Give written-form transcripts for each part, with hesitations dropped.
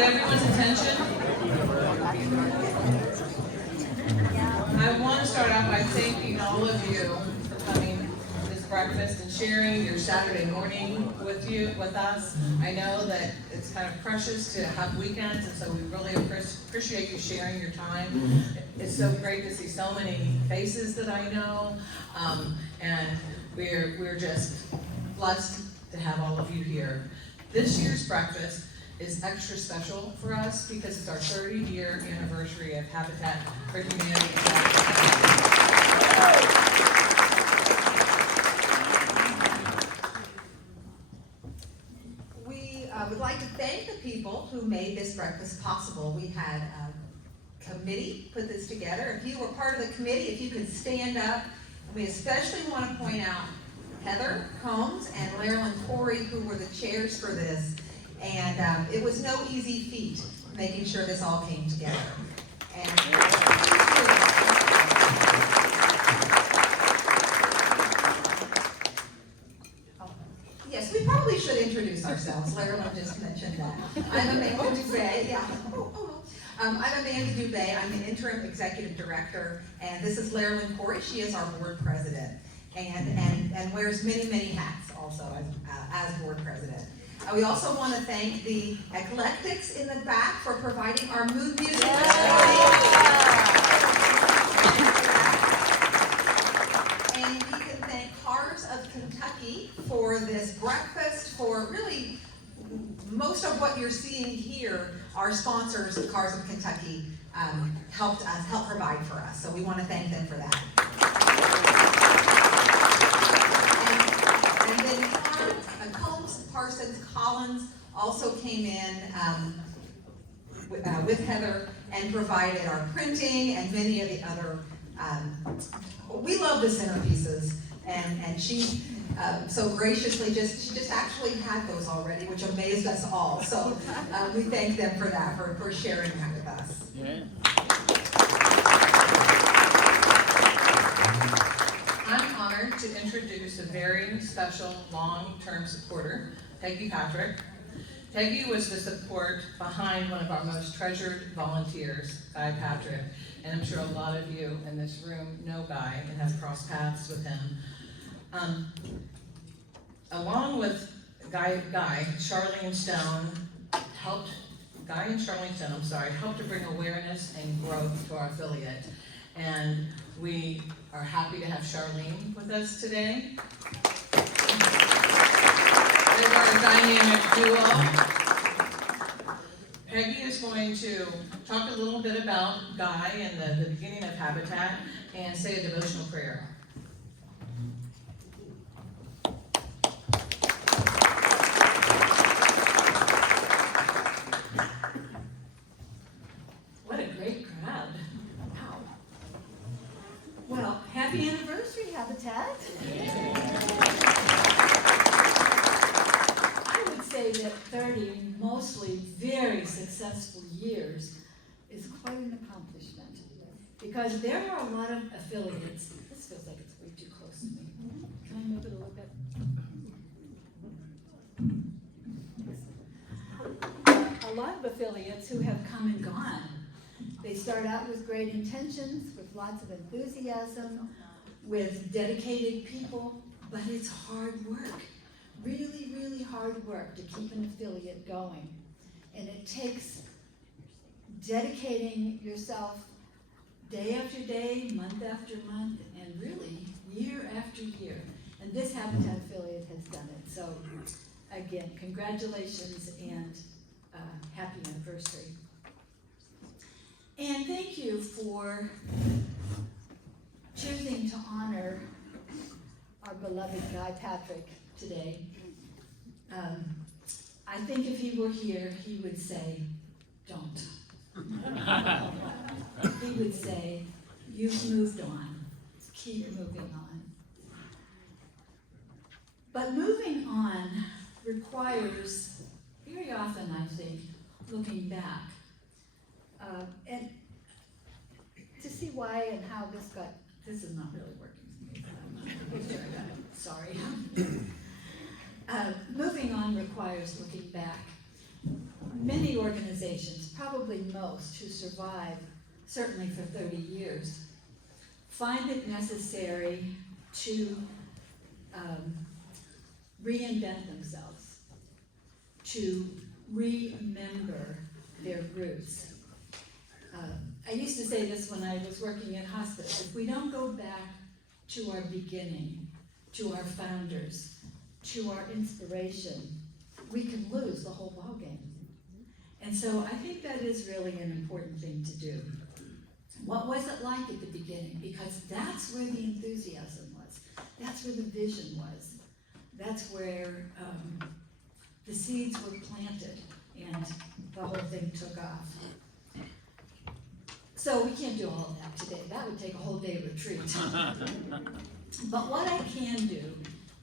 get everyone's attention? I want to start out by thanking all of you for coming to this breakfast and sharing your Saturday morning with us. I know that it's kind of precious to have weekends, and so we really appreciate you sharing your time. It's so great to see so many faces that I know, and we're just blessed to have all of you here. This year's breakfast is extra special for us because it's our 30-year anniversary of Habitat for Humanity. We would like to thank the people who made this breakfast possible. We had a committee put this together. If you were part of the committee, if you could stand up. And we especially want to point out Heather Combs and Marilyn Corey, who were the chairs for this. And it was no easy feat making sure this all came together. And yes, we probably should introduce ourselves. Marilyn just mentioned that. I'm Amanda Dubé. Yeah. I'm Amanda Dubé. I'm the interim executive director, and this is Marilyn Corey. She is our board president, and wears many, many hats also as board president. We also want to thank the Eclectics in the back for providing our mood music. And we can thank Cars of Kentucky for this breakfast, for really most of what you're seeing here. Our sponsors, Cars of Kentucky, helped provide for us. So we want to thank them for that. And then Combs, Parsons, Collins also came in with Heather and provided our printing and many of the other. We love the centerpieces, and she so graciously she just actually had those already, which amazed us all. So we thank them for that, for sharing that with us. Yeah. I'm honored to introduce a very special long-term supporter, Peggy Patrick. Peggy was the support behind one of our most treasured volunteers, Guy Patrick. And I'm sure a lot of you in this room know Guy and have crossed paths with him. Along with Guy and Charlene Stone helped to bring awareness and growth to our affiliate. And we are happy to have Charlene with us today. They're our dynamic duo. Peggy is going to talk a little bit about Guy and the beginning of Habitat and say a devotional prayer. What a great crowd. Wow. Well, happy anniversary, Habitat. I would say that 30 mostly very successful years is quite an accomplishment, because there are a lot of affiliates. This feels like it's way too close to me. Can I move it a little bit? A lot of affiliates who have come and gone. They start out with great intentions, with lots of enthusiasm, with dedicated people, but it's hard work. Really, really hard work to keep an affiliate going. And it takes dedicating yourself day after day, month after month, and really year after year. And this Habitat affiliate has done it. So again, congratulations and happy anniversary. And thank you for choosing to honor our beloved Guy Patrick today. I think if he were here, he would say, don't. He would say, you've moved on. Keep moving on. But moving on requires, very often I think, looking back. And to see why and how this is not really working for me. Sorry. Moving on requires looking back. many organizations, probably most, who survive, certainly for 30 years, find it necessary to reinvent themselves, to remember their roots. I used to say this when I was working in hospice: if we don't go back to our beginning, to our founders, to our inspiration, we can lose the whole ballgame. And so I think that is really an important thing to do. What was it like at the beginning? Because that's where the enthusiasm was. That's where the vision was. That's where the seeds were planted and the whole thing took off. So we can't do all of that today. That would take a whole day retreat. But what I can do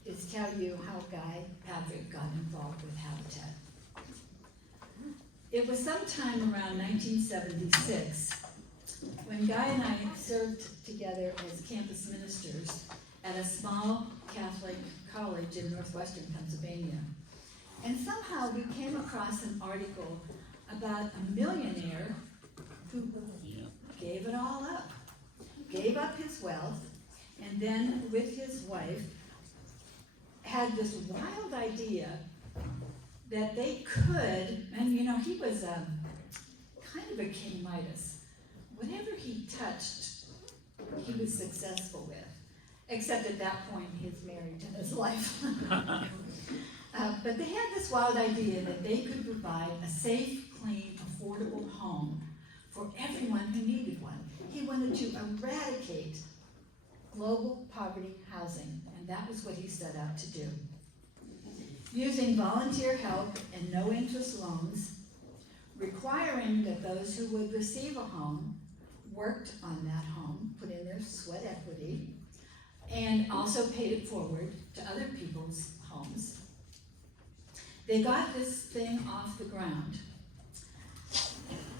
is tell you how Guy Patrick got involved with Habitat. It was sometime around 1976 when Guy and I served together as campus ministers at a small Catholic college in northwestern Pennsylvania. And somehow we came across an article about a millionaire who gave it all up, gave up his wealth, and then with his wife had this wild idea that they could, and you know, he was kind of a King Midas. Whatever he touched, he was successful with. Except at that point, he's married to his wife. But they had this wild idea that they could provide a safe, clean, affordable home for everyone who needed one. He wanted to eradicate global poverty housing, and that was what he set out to do. Using volunteer help and no-interest loans, requiring that those who would receive a home worked on that home, put in their sweat equity, and also paid it forward to other people's homes. They got this thing off the ground,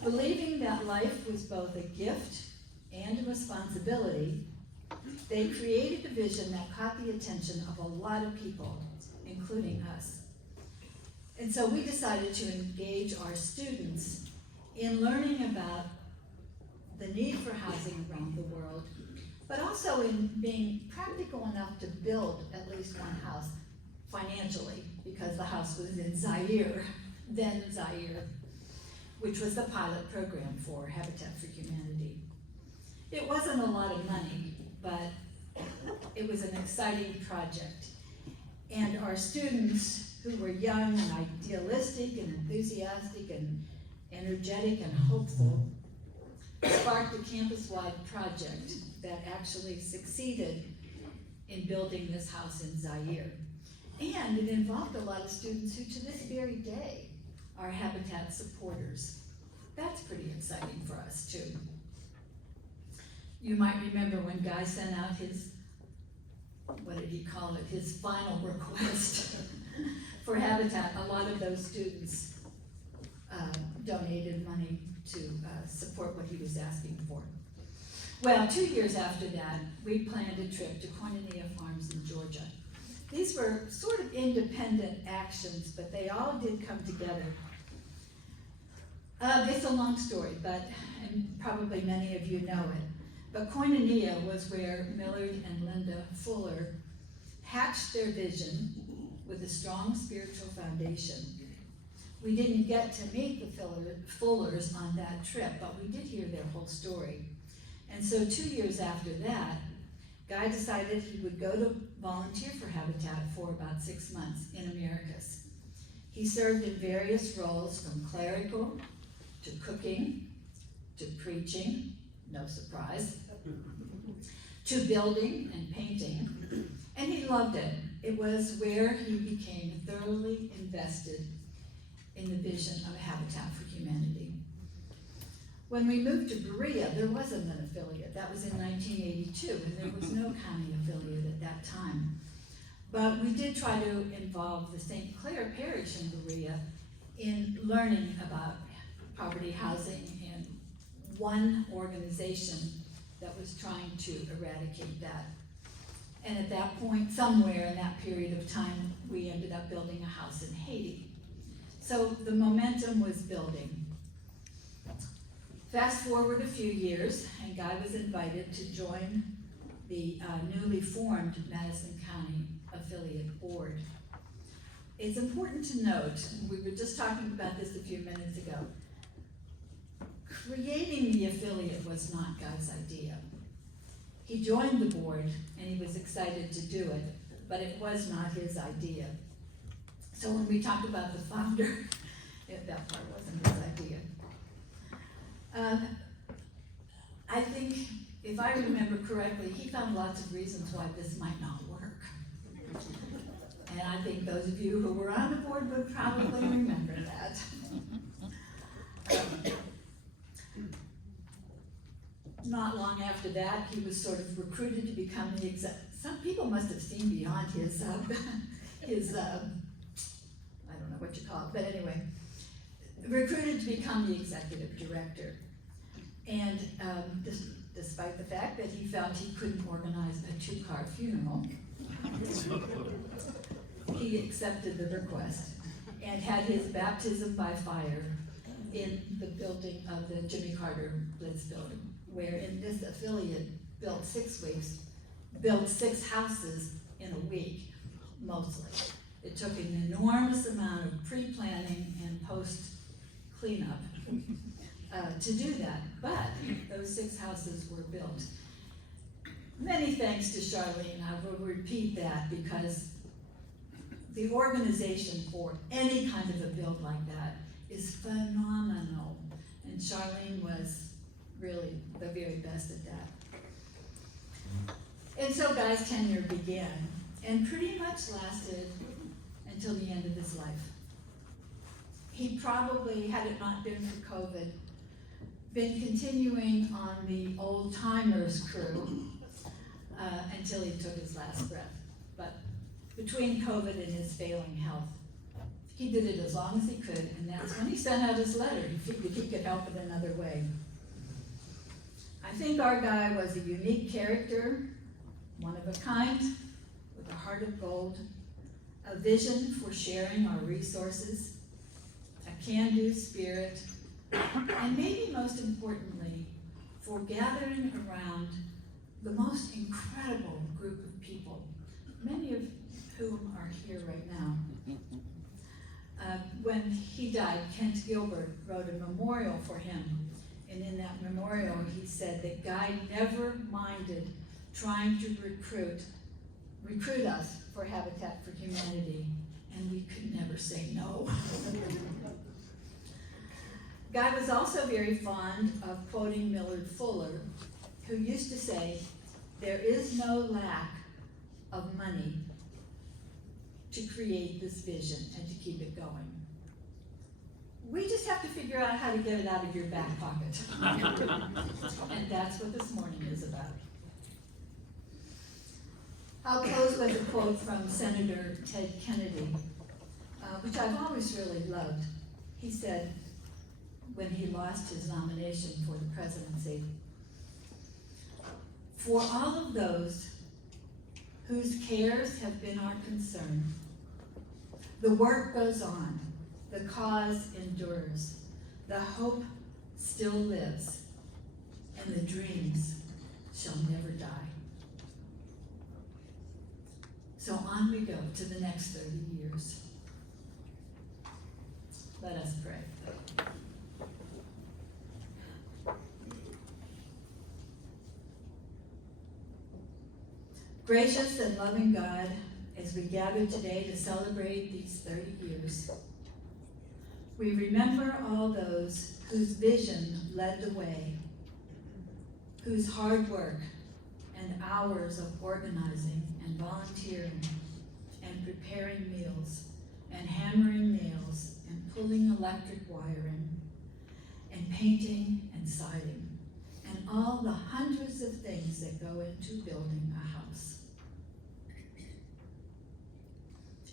believing that life was both a gift and a responsibility. They created a vision that caught the attention of a lot of people, including us. And so we decided to engage our students in learning about the need for housing around the world, but also in being practical enough to build at least one house financially, because the house was in Zaire, then Zaire, which was the pilot program for Habitat for Humanity. It wasn't a lot of money, but it was an exciting project. And our students, who were young and idealistic and enthusiastic and energetic and hopeful, sparked a campus-wide project that actually succeeded in building this house in Zaire. And it involved a lot of students who to this very day are Habitat supporters. That's pretty exciting for us too. You might remember when Guy sent out his, what did he call it, his final request for Habitat. A lot of those students donated money to support what he was asking for. Well, 2 years after that, we planned a trip to Koinonia Farms in Georgia. These were sort of independent actions, but they all did come together. It's a long story, and probably many of you know it, but Koinonia was where Millard and Linda Fuller hatched their vision with a strong spiritual foundation. We didn't get to meet the Fullers on that trip, but we did hear their whole story. And so 2 years after that, Guy decided he would go to volunteer for Habitat for about 6 months in Americas. He served in various roles, from clerical to cooking to preaching, no surprise, to building and painting, and he loved it. It was where he became thoroughly invested in the vision of Habitat for Humanity. When we moved to Berea, there wasn't an affiliate. That was in 1982, and there was no county affiliate at that time. But we did try to involve the St. Clair Parish in Berea in learning about poverty housing and one organization that was trying to eradicate that. And at that point, somewhere in that period of time, we ended up building a house in Haiti. So the momentum was building. Fast forward a few years, and Guy was invited to join the newly formed Madison County affiliate board. It's important to note, and we were just talking about this a few minutes ago, creating the affiliate was not Guy's idea. He joined the board and he was excited to do it, but it was not his idea. So when we talk about the founder, that part wasn't his idea. I think, if I remember correctly, he found lots of reasons why this might not work. And I think those of you who were on the board would probably remember that. Not long after that, he was sort of recruited to become the some people must have seen beyond his, I don't know what you call it, but anyway, recruited to become the executive director. And despite the fact that he felt he couldn't organize a 2-car funeral, he accepted the request and had his baptism by fire in the building of the Jimmy Carter Blitz building, where in this affiliate built 6 houses in a week, mostly. It took an enormous amount of pre-planning and post-cleanup to do that, but those 6 houses were built. Many thanks to Charlene. I will repeat that because the organization for any kind of a build like that is phenomenal, and Charlene was really the very best at that. And so Guy's tenure began, and pretty much lasted until the end of his life. He probably, had it not been for COVID, been continuing on the old timers crew until he took his last breath. But between COVID and his failing health, he did it as long as he could, and that's when he sent out his letter. He figured he could help it another way. I think our Guy was a unique character, one of a kind, with a heart of gold, a vision for sharing our resources, a can-do spirit, and maybe most importantly, for gathering around the most incredible group of people, many of whom are here right now. When he died, Kent Gilbert wrote a memorial for him, and in that memorial he said that Guy never minded trying to recruit us for Habitat for Humanity, and we could never say no. Guy was also very fond of quoting Millard Fuller, who used to say, "There is no lack of money to create this vision and to keep it going. We just have to figure out how to get it out of your back pocket." And that's what this morning is about. I'll close with a quote from Senator Ted Kennedy, which I've always really loved. He said, when he lost his nomination for the presidency, "For all of those whose cares have been our concern, the work goes on, the cause endures, the hope still lives, and the dreams shall never die." So on we go to the next 30 years. Let us pray. Gracious and loving God, as we gather today to celebrate these 30 years, we remember all those whose vision led the way, whose hard work and hours of organizing and volunteering and preparing meals and hammering nails and pulling electric wiring and painting and siding and all the hundreds of things that go into building a house.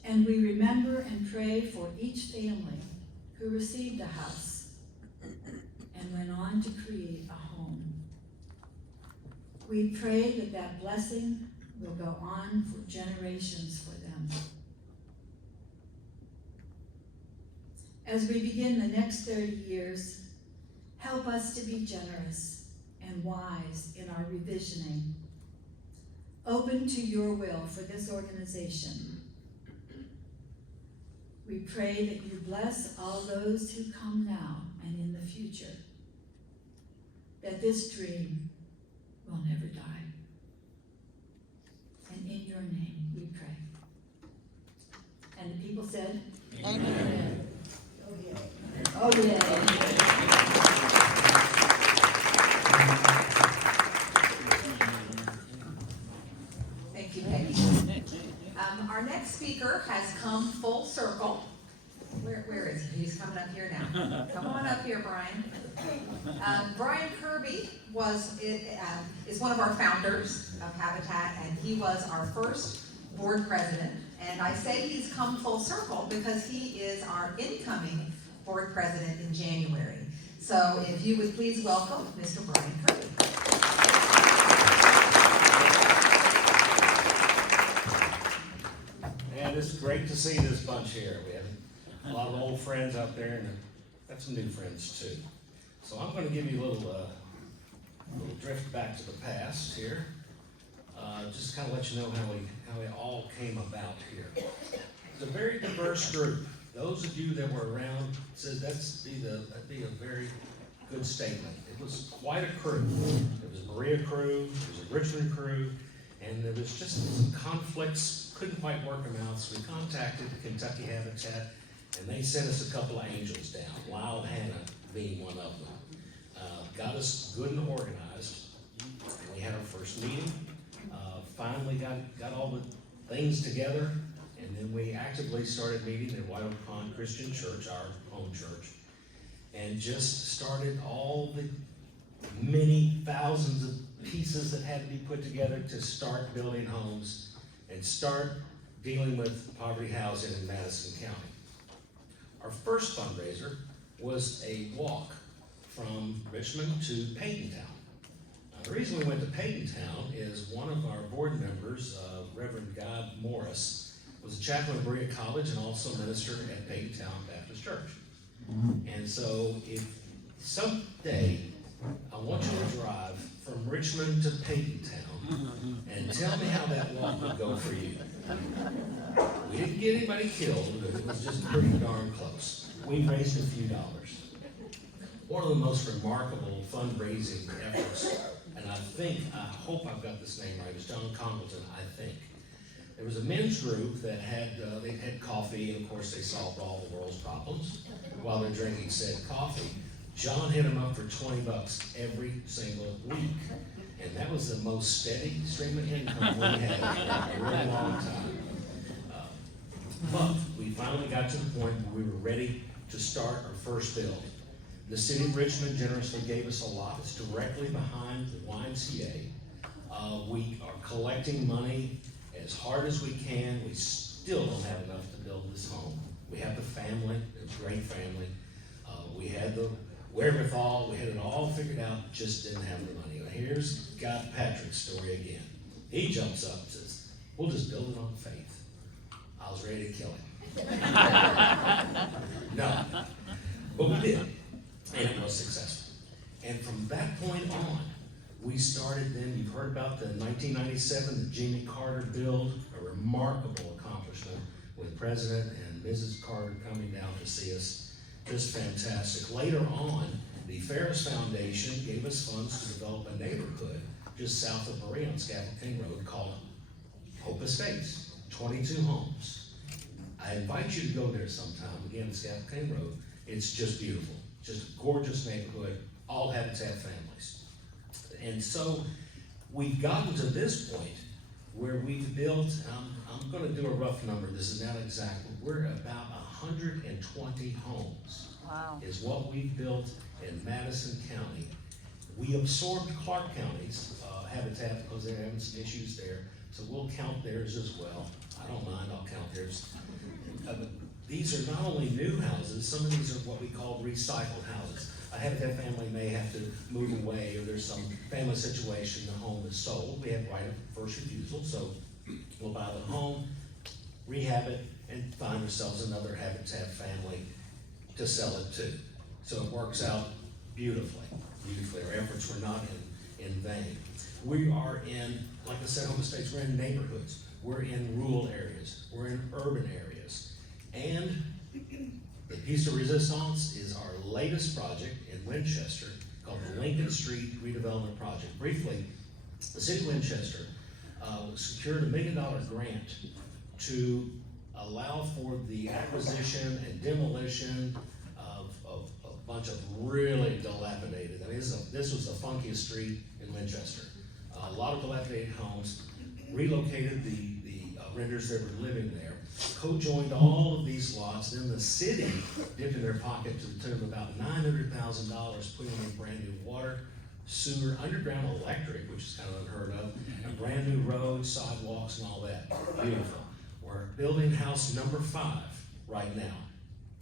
And we remember and pray for each family who received a house and went on to create a home. We pray that that blessing will go on for generations for them. As we begin the next 30 years, help us to be generous and wise in our revisioning. Open to your will for this organization. We pray that you bless all those who come now and in the future, that this dream will never die. And in your name we pray. And the people said, Amen. Oh yeah. Thank you, Peggy. Our next speaker has come full circle. Where is he? He's coming up here now. Come on up here, Brian. Brian Kirby is one of our founders of Habitat, and he was our first board president. And I say he's come full circle because he is our incoming board president in January. So if you would please welcome Mr. Brian Kirby. And it's great to see this bunch here. We have a lot of old friends out there, and got some new friends too. So I'm going to give you a little drift back to the past here. Just kind of let you know how we all came about here. It's a very diverse group. Those of you that were around says that'd be a very good statement. It was quite a crew. There was a Maria crew, there was a Richmond crew, and there was just some conflicts. Couldn't quite work them out, so we contacted Kentucky Habitat, and they sent us a couple of angels down, Wild Hannah being one of them. Got us good and organized, and we had our first meeting. Finally got all the things together, and then we actively started meeting at White Oak Pond Christian Church, our home church, and just started all the many thousands of pieces that had to be put together to start building homes and start dealing with poverty housing in Madison County. Our first fundraiser was a walk from Richmond to Paytontown. The reason we went to Paytontown is one of our board members, Reverend God Morris, was a chaplain at Berea College and also a minister at Paytontown Baptist Church. And so if someday I want you to drive from Richmond to Paytontown and tell me how that walk would go for you. We didn't get anybody killed, but it was just pretty darn close. We raised a few dollars. One of the most remarkable fundraising efforts, and I hope I've got this name right, it was John Congleton, I think. There was a men's group that they had coffee, and of course they solved all the world's problems while they're drinking said coffee. John hit them up for $20 every single week. And that was the most steady stream of income we had in a really long time. But we finally got to the point where we were ready to start our first build. The city of Richmond generously gave us a lot. It's directly behind the YMCA. We are collecting money as hard as we can. We still don't have enough to build this home. We have the family, a great family. We had the wherewithal, we had it all figured out, just didn't have the money. Now here's God Patrick's story again. He jumps up and says, we'll just build it on faith. I was ready to kill him. No, but we did, and it was successful. And from that point on, we started then, you've heard about the 1997, the Jimmy Carter build, a remarkable accomplishment with President and Mrs. Carter coming down to see us. Just fantastic. Later on, the Ferris Foundation gave us funds to develop a neighborhood just south of Berea on Scaffold King Road called Hope Estates, 22 homes. I invite you to go there sometime. Again, Scaffold King Road. It's just beautiful. Just a gorgeous neighborhood, all Habitat families. And so we've gotten to this point where we've built, I'm going to do a rough number, this is not exact, but we're about 120 homes. Wow. Is what we've built in Madison County. We absorbed Clark County's Habitat because they're having some issues there, so we'll count theirs as well. I don't mind, I'll count theirs. These are not only new houses, some of these are what we call recycled houses. A Habitat family may have to move away, or there's some family situation, the home is sold. We have right of first refusal, so we'll buy the home, rehab it, and find ourselves another Habitat family to sell it to. So it works out beautifully. Our efforts were not in vain. We are in, like I said, home estates, we're in neighborhoods, we're in rural areas, we're in urban areas. And the Piece de Resistance is our latest project in Winchester called the Lincoln Street Redevelopment Project. Briefly, the city of Winchester secured a $1 million grant to allow for the acquisition and demolition of a bunch of really dilapidated, I mean, this was the funkiest street in Winchester. A lot of dilapidated homes, relocated the renters that were living there, co-joined all of these lots, then the city dipped in their pocket to the tune of about $900,000, putting in brand new water, sewer, underground electric, which is kind of unheard of, and brand new roads, sidewalks, and all that. Beautiful. We're building house number 5 right now.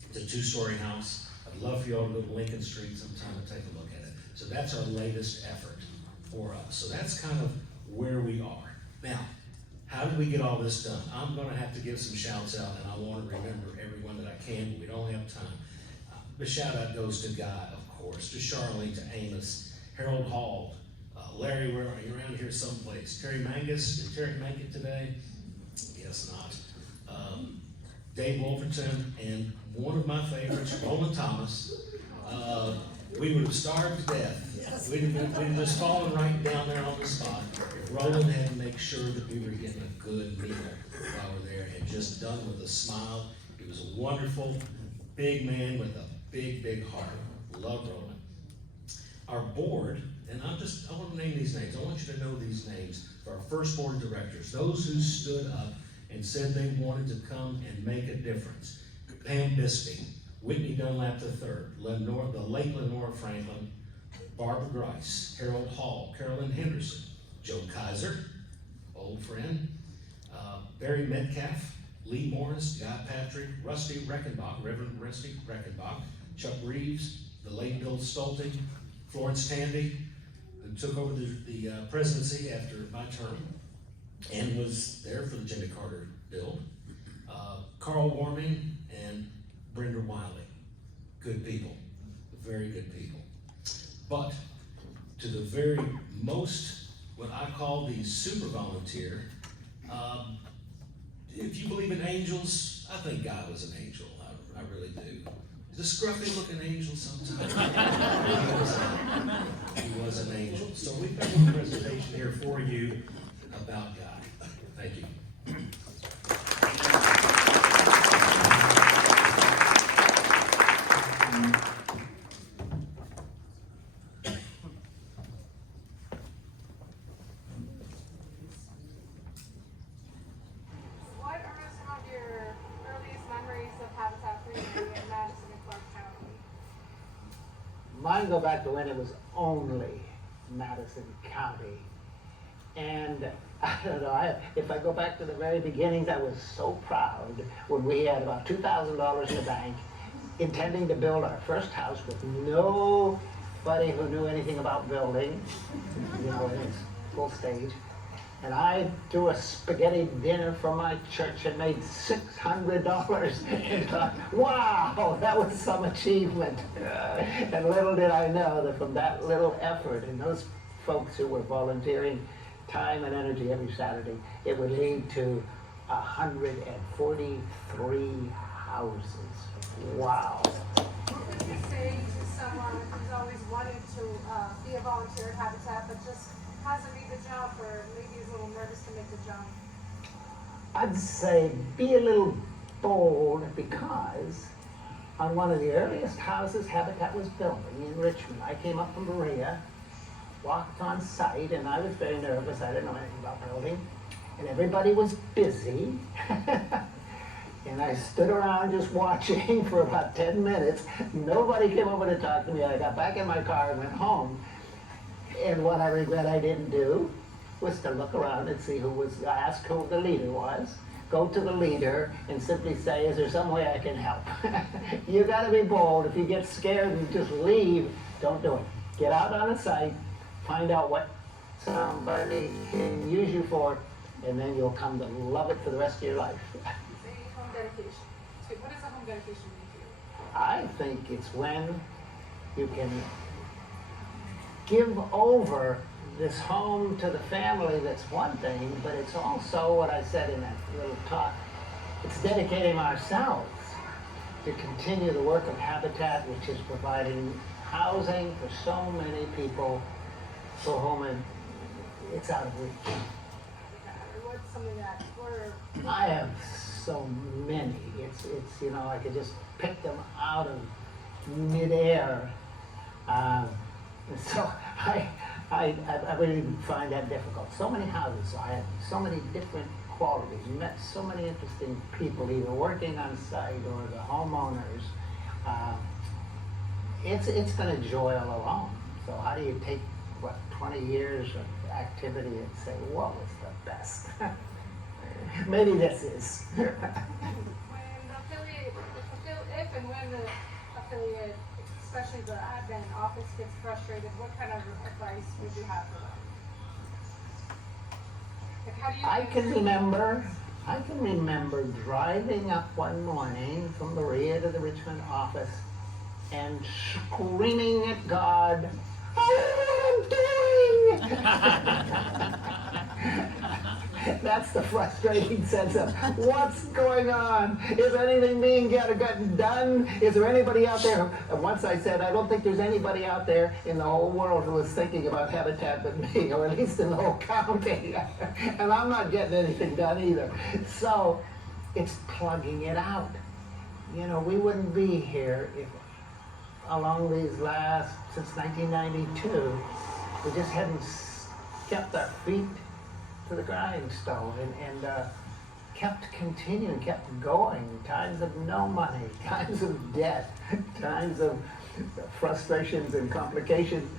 It's a 2-story house. I'd love for you all to go to Lincoln Street sometime and take a look at it. So that's our latest effort for us. So that's kind of where we are. Now, how did we get all this done? I'm gonna have to give some shouts out, and I wanna remember everyone that I can, but we don't have time. The shout out goes to Guy, of course, to Charlene, to Amos, Harold Hall, Larry, where are you around here someplace? Terry Mangus, did Terry make it today? Guess not. Dave Wolverton, and one of my favorites, Roland Thomas. We would have starved to death. We'd have just fallen right down there on the spot. Roland had to make sure that we were getting a good meal while we're there, and just done with a smile. He was a wonderful, big man with a big, big heart. Love Roland. Our board, and I want to name these names. I want you to know these names for our first board of directors, those who stood up and said they wanted to come and make a difference. Pam Bisping, Whitney Dunlap III, the late Lenore Franklin, Barbara Grice, Harold Hall, Carolyn Henderson, Joe Kaiser, old friend, Barry Metcalf, Lee Morris, Guy Patrick, Rusty Reckenbach, Reverend Rusty Reckenbach, Chuck Reeves, the late Bill Stolte, Florence Tandy, who took over the presidency after my term and was there for the Jimmy Carter build, Carl Warming, and Brenda Wiley. Good people, very good people. But to the very most, what I call the super volunteer, if you believe in angels, I think God was an angel, I really do. He's a scruffy looking angel sometimes. He was an angel. So we've got one presentation here for you about God. Thank you. What are some of your earliest memories of Habitat for Humanity in Madison and Clark County? Mine go back to when it was only Madison County. And I don't know, if I go back to the very beginnings, I was so proud when we had about $2,000 in the bank, intending to build our first house with nobody who knew anything about building, you know, in its full stage. And I threw a spaghetti dinner for my church and made $600 and thought, wow, that was some achievement. And little did I know that from that little effort and those folks who were volunteering time and energy every Saturday, it would lead to 143 houses. Wow. What would you say to someone who's always wanted to be a volunteer at Habitat, but just hasn't made the jump, or maybe is a little nervous to make the jump? I'd say be a little bold, because on one of the earliest houses Habitat was building in Richmond, I came up from Berea, walked on site, and I was very nervous. I didn't know anything about building, and everybody was busy. And I stood around just watching for about 10 minutes. Nobody came over to talk to me. I got back in my car and went home. And what I regret I didn't do was to look around and see ask who the leader was, go to the leader and simply say, is there some way I can help? You gotta be bold. If you get scared and just leave, don't do it. Get out on a site, find out what somebody can use you for, and then you'll come to love it for the rest of your life. Say home dedication. What does a home dedication mean to you? I think it's when you can give over this home to the family that's one thing, but it's also what I said in that little talk. It's dedicating ourselves to continue the work of Habitat, which is providing housing for so many people for whom it's out of reach. What's something that we're I have so many. It's you know, I could just pick them out of midair. So I really find that difficult. So many houses, I have so many different qualities. Met so many interesting people, either working on site or the homeowners. It's been a joy all along. So how do you take, 20 years of activity and say, what was the best? Maybe this is. when the affiliate, if and when the affiliate, especially the admin office, gets frustrated, what kind of advice would you have for them? Like, how do you? I can remember driving up one morning from Berea to the Richmond office and screaming at God, I don't know what I'm doing! That's the frustrating sense of what's going on? Is anything being gotten done? Is there anybody out there? And once I said, I don't think there's anybody out there in the whole world who is thinking about Habitat but me, or at least in the whole county. And I'm not getting anything done either. So it's plugging it out. You know, we wouldn't be here if along these last, since 1992, we just hadn't kept our feet to the grindstone and kept continuing, kept going. Times of no money, times of debt, times of frustrations and complications,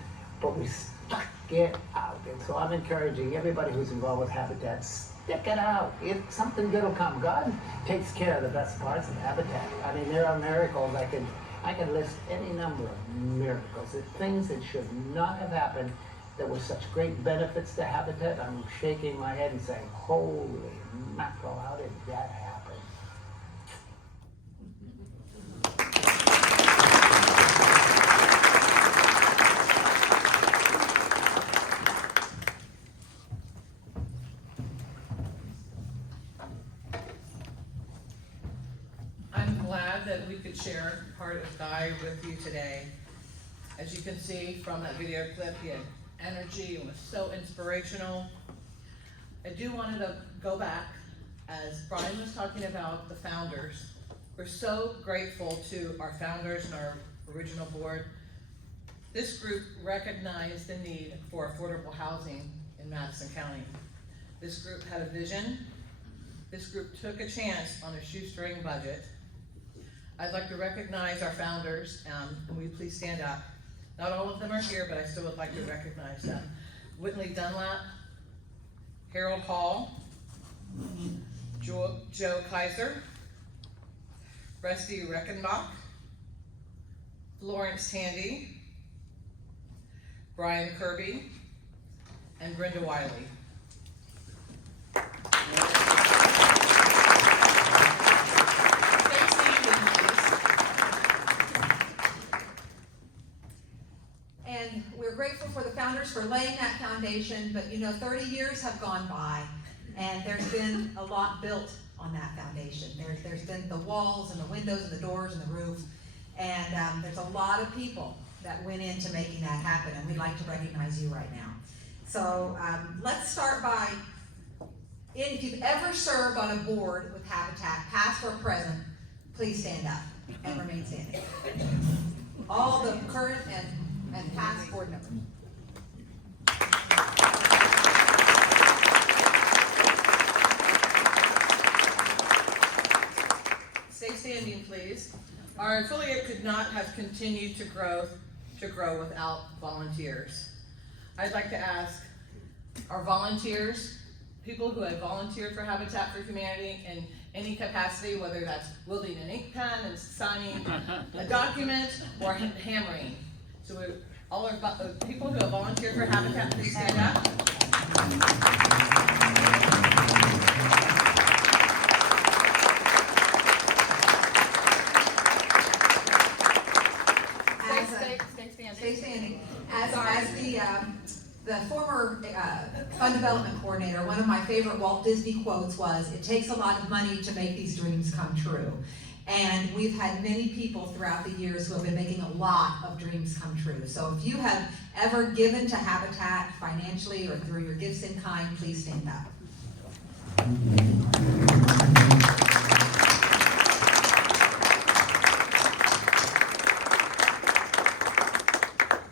but we stuck it out. And so I'm encouraging everybody who's involved with Habitat, stick it out. Something good will come. God takes care of the best parts of Habitat. I mean, there are miracles. I can list any number of miracles, things that should not have happened that were such great benefits to Habitat. I'm shaking my head and saying, holy mackerel, how did that happen? I'm glad that we could share part of Guy with you today. As you can see from that video clip, he had energy and was so inspirational. I do want to go back, as Brian was talking about the founders. We're so grateful to our founders and our original board. This group recognized the need for affordable housing in Madison County. This group had a vision. This group took a chance on a shoestring budget. I'd like to recognize our founders, and will you please stand up? Not all of them are here, but I still would like to recognize them. Whitley Dunlap, Harold Hall, Joe Kaiser, Rusty Reckenbach, Florence Tandy, Brian Kirby, and Brenda Wiley. And we're grateful for the founders for laying that foundation, but 30 years have gone by, and there's been a lot built on that foundation. There's been the walls and the windows and the doors and the roof, and there's a lot of people that went into making that happen, and we'd like to recognize you right now. So let's start by, if you've ever served on a board with Habitat, past or present, please stand up and remain standing. All the current and past board members. Stay standing, please. Our affiliate could not have continued to grow without volunteers. I'd like to ask our volunteers, people who have volunteered for Habitat for Humanity in any capacity, whether that's wielding an ink pen and signing a document or hammering. So all our people who have volunteered for Habitat, please stand up. standing. As the former fund development coordinator, one of my favorite Walt Disney quotes was, "It takes a lot of money to make these dreams come true." And we've had many people throughout the years who have been making a lot of dreams come true. So if you have ever given to Habitat financially or through your gifts in kind, please stand up.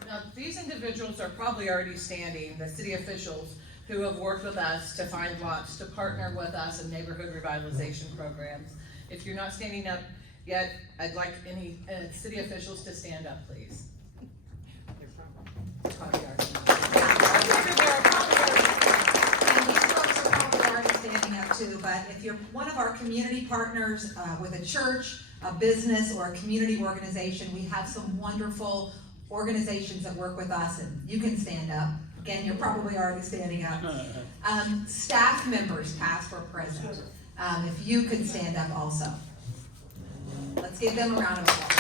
Now, these individuals are probably already standing, the city officials who have worked with us to find lots, to partner with us in neighborhood revitalization programs. If you're not standing up yet, I'd like any city officials to stand up, please. Probably already. And these folks are probably already standing up too, but if you're one of our community partners with a church, a business, or a community organization, we have some wonderful organizations that work with us, and you can stand up. Again, you're probably already standing up. Staff members, past or present, if you could stand up also. Let's give them a round of applause.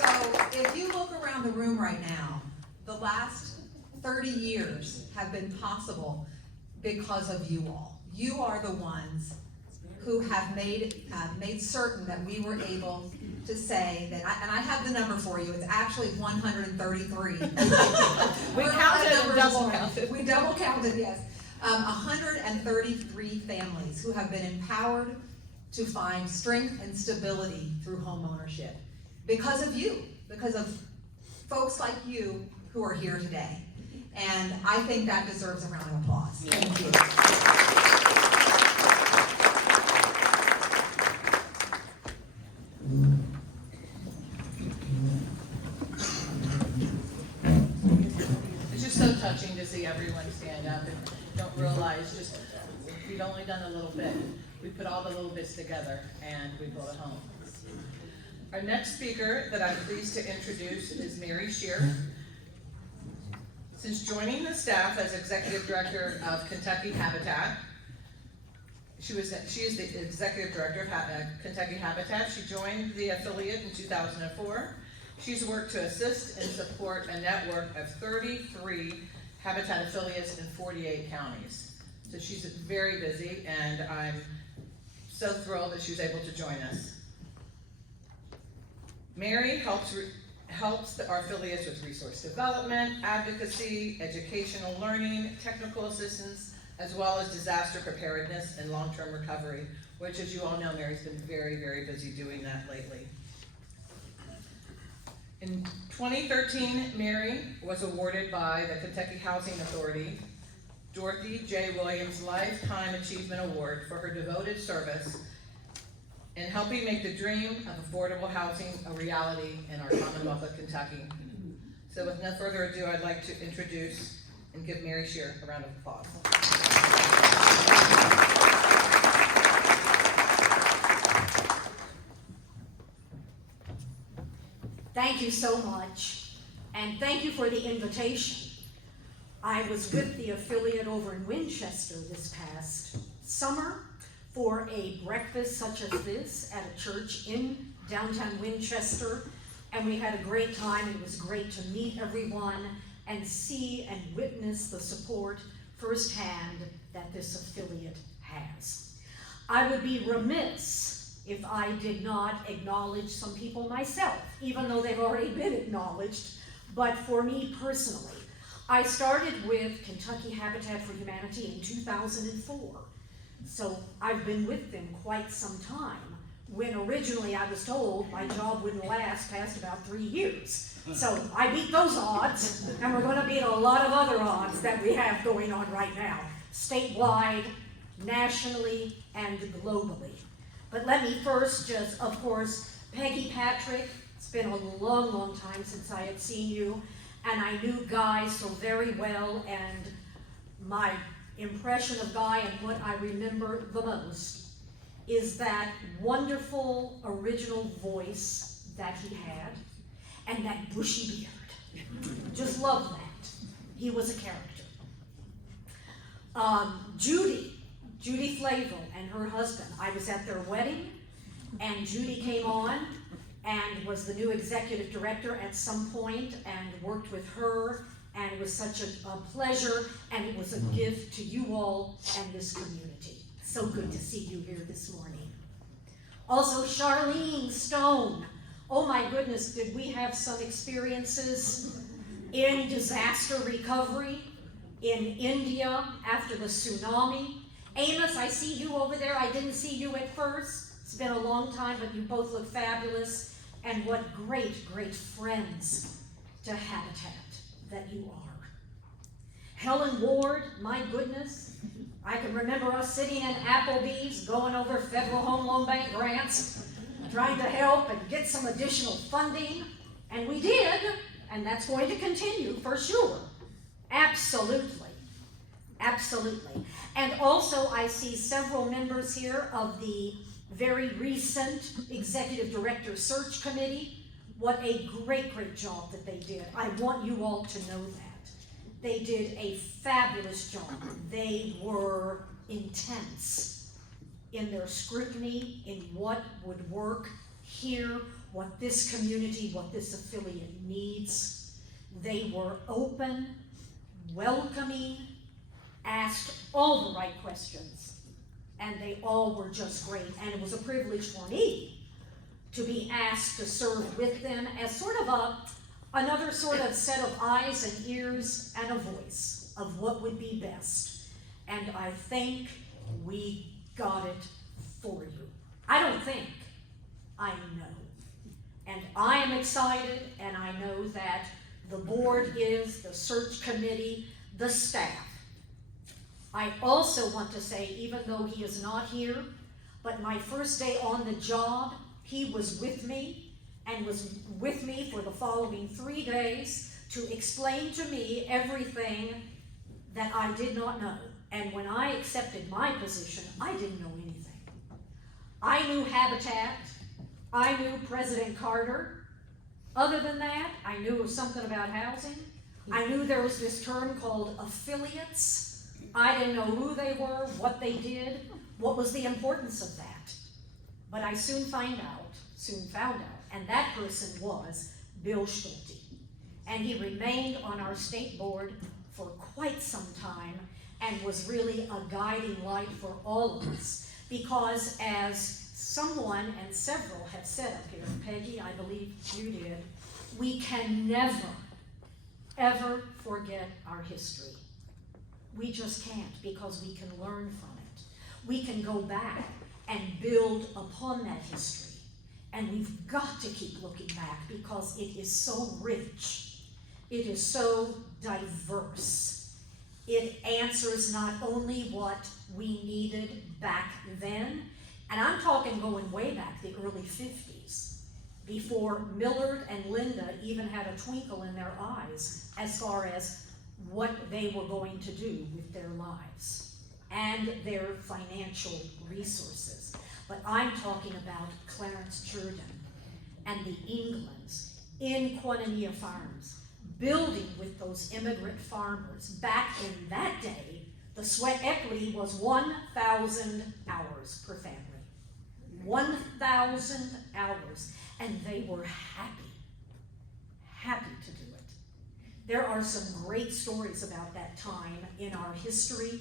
So if you look around the room right now, the last 30 years have been possible because of you all. You are the ones who have made certain that we were able to say that, and I have the number for you, it's actually 133. We counted and double counted. We double counted, yes. 133 families who have been empowered to find strength and stability through home ownership. Because of you, because of folks like you who are here today. And I think that deserves a round of applause. Thank you. It's just so touching to see everyone stand up and don't realize just, we've only done a little bit. We put all the little bits together and we built a home. Our next speaker that I'm pleased to introduce is Mary Shear. Since joining the staff as Executive Director of Kentucky Habitat, she is the Executive Director of Kentucky Habitat. She joined the affiliate in 2004. She's worked to assist and support a network of 33 Habitat affiliates in 48 counties. So she's very busy, and I'm so thrilled that she was able to join us. Mary helps our affiliates with resource development, advocacy, educational learning, technical assistance, as well as disaster preparedness and long-term recovery, which, as you all know, Mary's been very, very busy doing that lately. In 2013, Mary was awarded by the Kentucky Housing Authority Dorothy J. Williams Lifetime Achievement Award for her devoted service in helping make the dream of affordable housing a reality in our Commonwealth of Kentucky. So with no further ado, I'd like to introduce and give Mary Shear a round of applause. Thank you so much, and thank you for the invitation. I was with the affiliate over in Winchester this past summer for a breakfast such as this at a church in downtown Winchester, and we had a great time. It was great to meet everyone and see and witness the support firsthand that this affiliate has. I would be remiss if I did not acknowledge some people myself, even though they've already been acknowledged. But for me personally, I started with Kentucky Habitat for Humanity in 2004. So I've been with them quite some time, when originally I was told my job wouldn't last past about 3 years. So I beat those odds, and we're gonna beat a lot of other odds that we have going on right now, statewide, nationally, and globally. But let me first just, of course, Peggy Patrick, it's been a long, long time since I had seen you, and I knew Guy so very well, and my impression of Guy and what I remember the most is that wonderful original voice that he had, and that bushy beard. Just love that. He was a character. Judy Flavel and her husband, I was at their wedding, And Judy came on and was the new executive director at some point and worked with her, and it was such a pleasure, and it was a gift to you all and this community. So good to see you here this morning. Also, Charlene Stone. Oh my goodness, did we have some experiences in disaster recovery in India after the tsunami. Amos, I see you over there. I didn't see you at first. It's been a long time, but you both look fabulous. And what great, great friends to Habitat that you are. Helen Ward, my goodness. I can remember us sitting in Applebee's going over Federal Home Loan Bank grants, trying to help and get some additional funding. And we did, and that's going to continue for sure. Absolutely. Absolutely. And also I see several members here of the very recent Executive Director Search Committee. What a great, great job that they did. I want you all to know that. They did a fabulous job. They were intense in their scrutiny, in what would work here, what this community, what this affiliate needs. They were open, welcoming, asked all the right questions, and they all were just great. And it was a privilege for me to be asked to serve with them as sort of another sort of set of eyes and ears and a voice of what would be best. And I think we got it for you. I don't think, I know. And I am excited, and I know that the board is, the search committee, the staff. I also want to say, even though he is not here, but my first day on the job, he was with me and was with me for the following 3 days to explain to me everything that I did not know. And when I accepted my position, I didn't know anything. I knew Habitat, I knew President Carter. Other than that, I knew something about housing. I knew there was this term called affiliates. I didn't know who they were, what they did, what was the importance of that. But I soon found out, and that person was Bill Schulte. And he remained on our state board for quite some time and was really a guiding light for all of us. Because as someone and several have said up here, Peggy, I believe you did, we can never, ever forget our history. We just can't, because we can learn from it. We can go back and build upon that history. And we've got to keep looking back because it is so rich. It is so diverse. It answers not only what we needed back then, and I'm talking going way back, the early 50s, before Millard and Linda even had a twinkle in their eyes as far as what they were going to do with their lives and their financial resources. But I'm talking about Clarence Jordan and the Englands in Quinania Farms, building with those immigrant farmers. Back in that day, the sweat equity was 1,000 hours per family. 1,000 hours, and they were happy to do it. There are some great stories about that time in our history,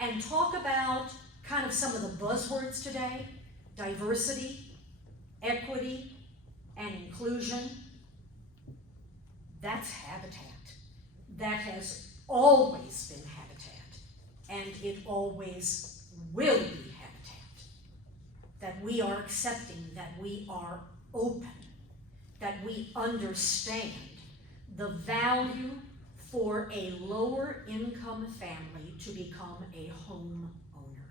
and talk about kind of some of the buzzwords today: diversity, equity, and inclusion. That's Habitat. That has always been Habitat, and it always will be Habitat. That we are accepting, that we are open, that we understand the value for a lower income family to become a home owner.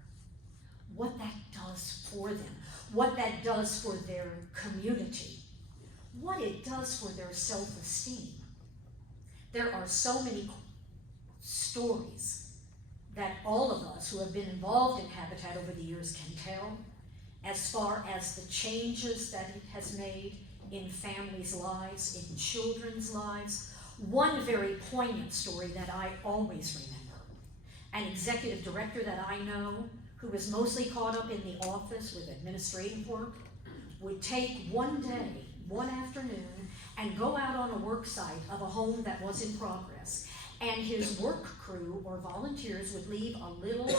What that does for them, what that does for their community, what it does for their self-esteem. There are so many stories that all of us who have been involved in Habitat over the years can tell, as far as the changes that it has made in families' lives, in children's lives. One very poignant story that I always remember: an executive director that I know who was mostly caught up in the office with administrative work, would take one day, one afternoon, and go out on a work site of a home that was in progress. And his work crew or volunteers would leave a little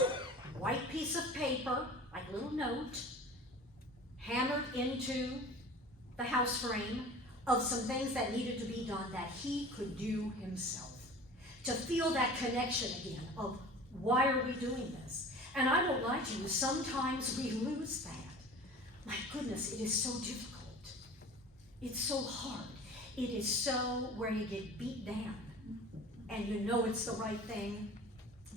white piece of paper, like a little note, hammered into the house frame of some things that needed to be done that he could do himself. To feel that connection again of why are we doing this? And I won't lie to you, sometimes we lose that. My goodness, it is so difficult. It's so hard. It is so where you get beat down and you know it's the right thing,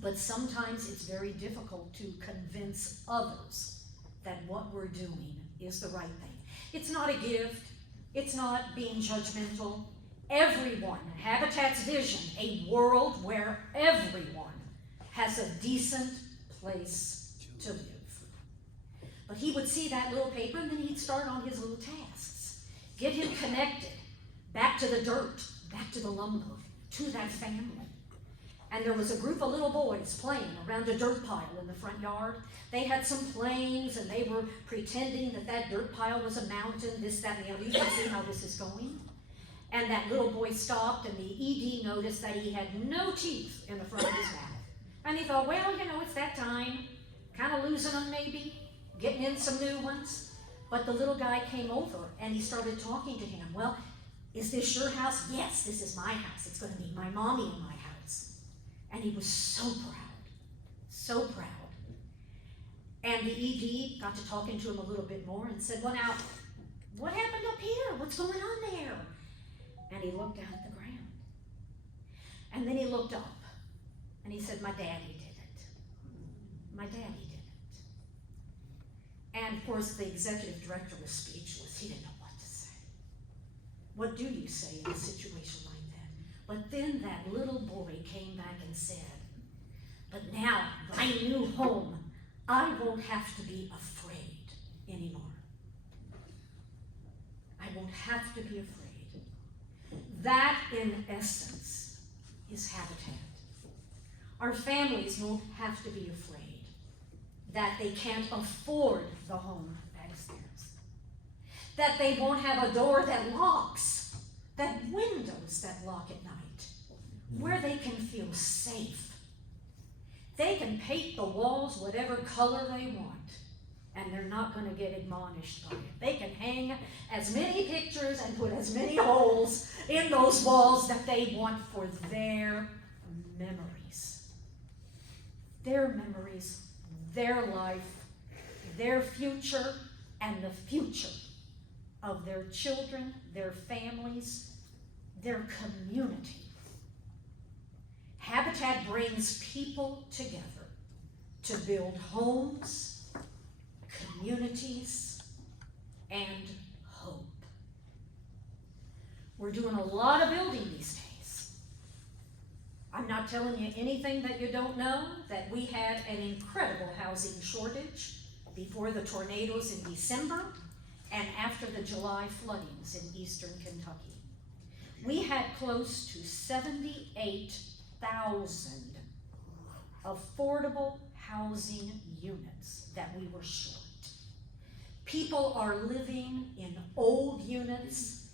but sometimes it's very difficult to convince others that what we're doing is the right thing. It's not a gift. It's not being judgmental. Everyone, Habitat's vision, a world where everyone has a decent place to live. But he would see that little paper and then he'd start on his little tasks. Get him connected, back to the dirt, back to the lumber, to that family. And there was a group of little boys playing around a dirt pile in the front yard. They had some planes and they were pretending that that dirt pile was a mountain, this, that, and the other. You can see how this is going. And that little boy stopped and the ED noticed that he had no teeth in the front of his mouth. And he thought, well, you know, it's that time. Kind of losing them maybe, getting in some new ones. But the little guy came over and he started talking to him. Well, is this your house? Yes, this is my house. It's going to be my mommy in my house. And he was so proud, so proud. And the ED got to talking to him a little bit more and said, well, now, what happened up here? What's going on there? And he looked down at the ground. And then he looked up and he said, my daddy did it. My daddy did it. And of course, the executive director was speechless. He didn't know what to say. What do you say in a situation like that? But then that little boy came back and said, but now, my new home, I won't have to be afraid anymore. I won't have to be afraid. That, in essence, is Habitat. Our families won't have to be afraid that they can't afford the home that is theirs. That they won't have a door that locks, that windows that lock at night, where they can feel safe. They can paint the walls whatever color they want, and they're not going to get admonished by it. They can hang as many pictures and put as many holes in those walls that they want for their memories. Their memories, their life, their future, and the future of their children, their families, their community. Habitat brings people together to build homes, communities, and hope. We're doing a lot of building these days. I'm not telling you anything that you don't know, that we had an incredible housing shortage before the tornadoes in December and after the July floodings in eastern Kentucky. We had close to 78,000 affordable housing units that we were short. People are living in old units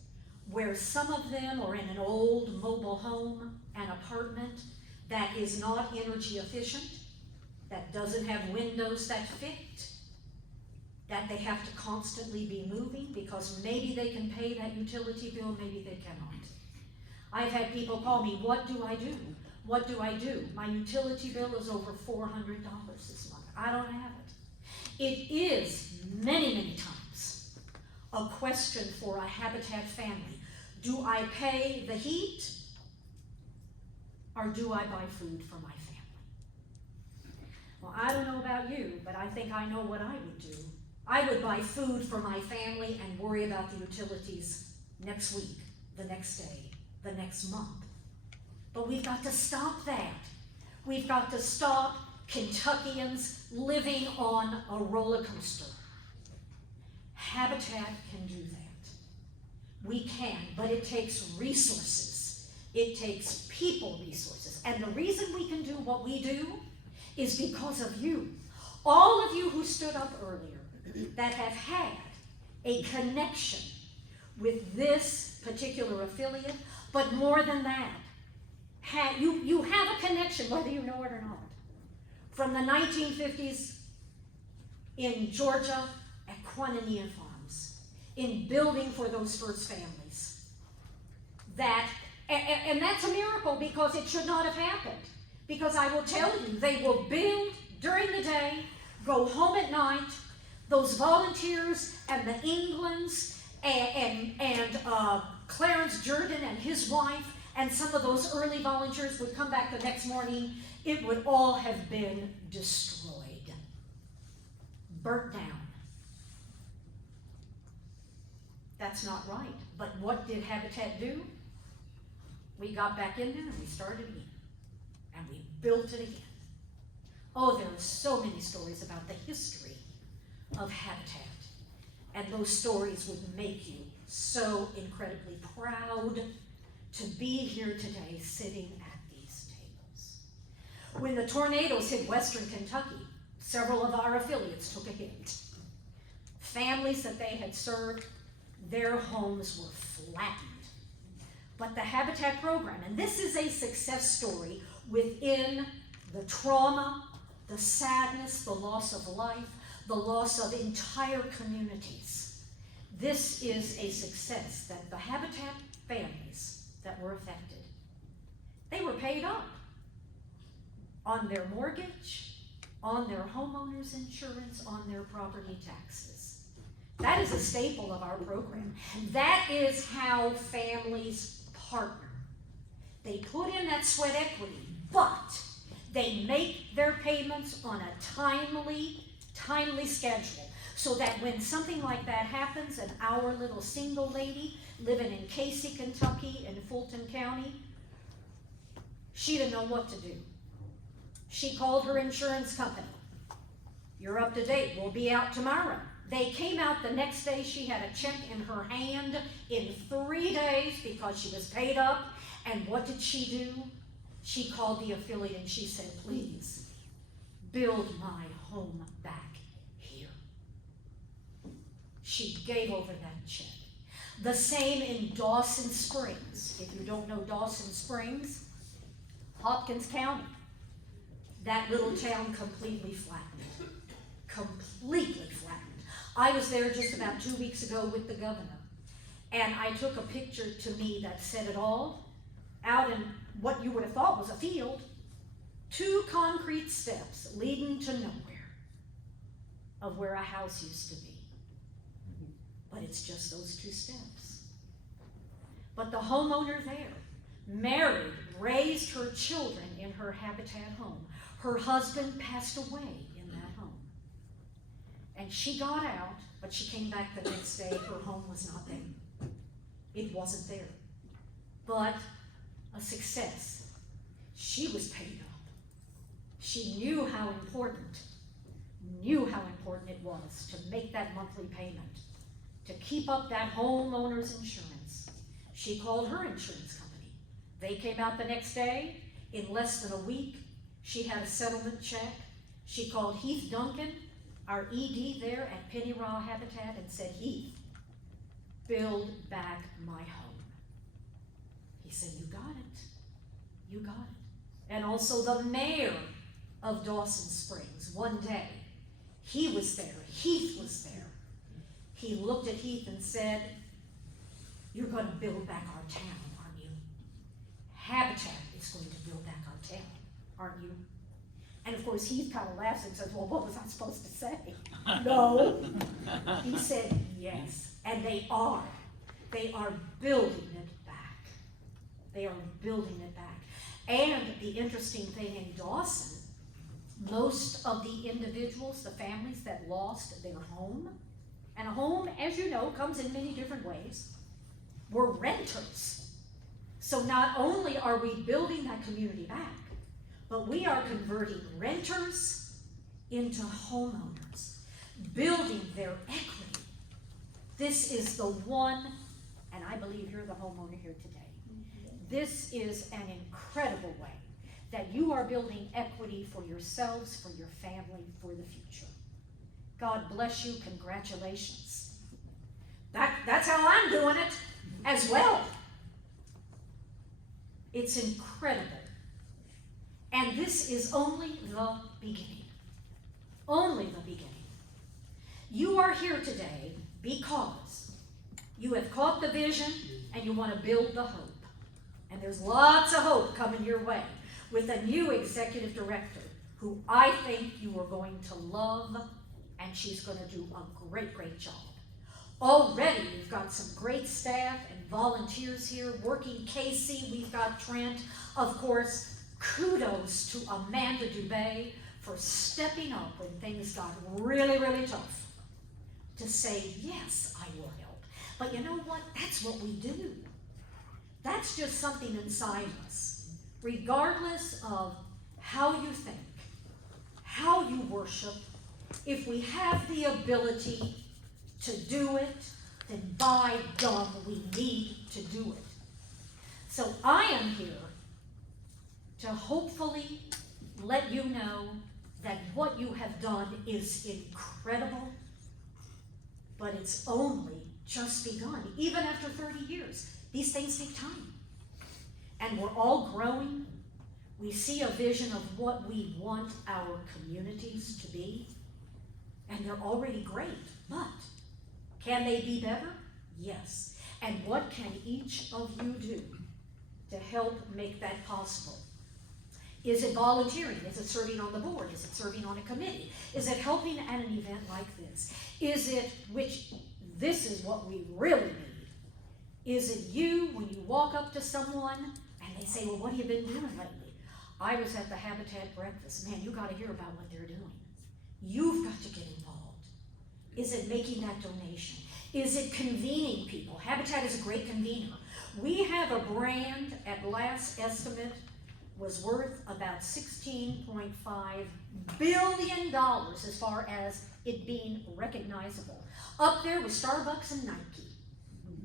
where some of them are in an old mobile home, an apartment that is not energy efficient, that doesn't have windows that fit, that they have to constantly be moving because maybe they can pay that utility bill, maybe they cannot. I've had people call me, what do I do? What do I do? My utility bill is over $400 this month. I don't have it. It is many, many times a question for a Habitat family. Do I pay the heat or do I buy food for my family? Well, I don't know about you, but I think I know what I would do. I would buy food for my family and worry about the utilities next week, the next day, the next month. But we've got to stop that. We've got to stop Kentuckians living on a roller coaster. Habitat can do that. We can, but it takes resources. It takes people resources. And the reason we can do what we do is because of you. All of you who stood up earlier that have had a connection with this particular affiliate, but more than that, you have a connection whether you know it or not. From the 1950s in Georgia at Quinanilla Farms, in building for those first families. And that's a miracle because it should not have happened. Because I will tell you, they will build during the day, go home at night. Those volunteers and the Englands and Clarence Jordan and his wife and some of those early volunteers would come back the next morning. It would all have been destroyed, burnt down. That's not right. But what did Habitat do? We got back in there and we started again. And we built it again. Oh, there are so many stories about the history of Habitat. And those stories would make you so incredibly proud to be here today sitting at these tables. When the tornadoes hit Western Kentucky, several of our affiliates took a hit. Families that they had served, their homes were flattened. But the Habitat program, and this is a success story within the trauma, the sadness, the loss of life, the loss of entire communities. This is a success that the Habitat families that were affected, they were paid up on their mortgage, on their homeowner's insurance, on their property taxes. That is a staple of our program. That is how families partner. They put in that sweat equity, but they make their payments on a timely schedule, so that when something like that happens, and our little single lady living in Casey, Kentucky, in Fulton County, she didn't know what to do. She called her insurance company. You're up to date, we'll be out tomorrow. They came out the next day, she had a check in her hand in 3 days because she was paid up. And what did she do? She called the affiliate and she said, please, build my home back here. She gave over that check. The same in Dawson Springs. If you don't know Dawson Springs, Hopkins County, that little town completely flattened. Completely flattened. I was there just about 2 weeks ago with the governor, and I took a picture to me that said it all. Out in what you would have thought was a field, 2 concrete steps leading to nowhere of where a house used to be. But it's just those 2 steps. But the homeowner there, married, raised her children in her Habitat home. Her husband passed away in that home. And she got out, but she came back the next day. Her home was not there. It wasn't there. But a success. She was paid up. She knew how important it was to make that monthly payment, to keep up that homeowner's insurance. She called her insurance company. They came out the next day. In less than a week, she had a settlement check. She called Heath Duncan, our ED there at Penny Raw Habitat, and said, Heath, build back my home. He said, you got it. You got it. And also the mayor of Dawson Springs, one day, he was there. Heath was there. He looked at Heath and said, you're going to build back our town, aren't you? Habitat is going to build back our town, aren't you? And of course, Heath kind of laughs and says, well, what was I supposed to say? No. He said, yes. And they are. They are building it back. They are building it back. And the interesting thing in Dawson, most of the individuals, the families that lost their home, and a home, as you know, comes in many different ways, were renters. So not only are we building that community back, but we are converting renters into homeowners, building their equity. This is the one, and I believe you're the homeowner here today. This is an incredible way that you are building equity for yourselves, for your family, for the future. God bless you. Congratulations. That's how I'm doing it as well. It's incredible. And this is only the beginning. Only the beginning. You are here today because you have caught the vision and you want to build the hope. And there's lots of hope coming your way with a new executive director who I think you are going to love, and she's going to do a great, great job. Already we've got some great staff and volunteers here working. Casey, we've got Trent. Of course, kudos to Amanda Dubé for stepping up when things got really, really tough. To say, yes, I will help. But you know what? That's what we do. That's just something inside us. Regardless of how you think, how you worship, if we have the ability to do it, then by gum, we need to do it. So I am here to hopefully let you know that what you have done is incredible, but it's only just begun. Even after 30 years, these things take time. And we're all growing. We see a vision of what we want our communities to be, and they're already great, but can they be better? Yes. And what can each of you do to help make that possible? Is it volunteering? Is it serving on the board? Is it serving on a committee? Is it helping at an event like this? Is it, which this is what we really need, is it you when you walk up to someone and they say, well, what have you been doing lately? I was at the Habitat breakfast. Man, you got to hear about what they're doing. You've got to get involved. Is it making that donation? Is it convening people? Habitat is a great convener. We have a brand at last estimate was worth about $16.5 billion as far as it being recognizable. Up there with Starbucks and Nike.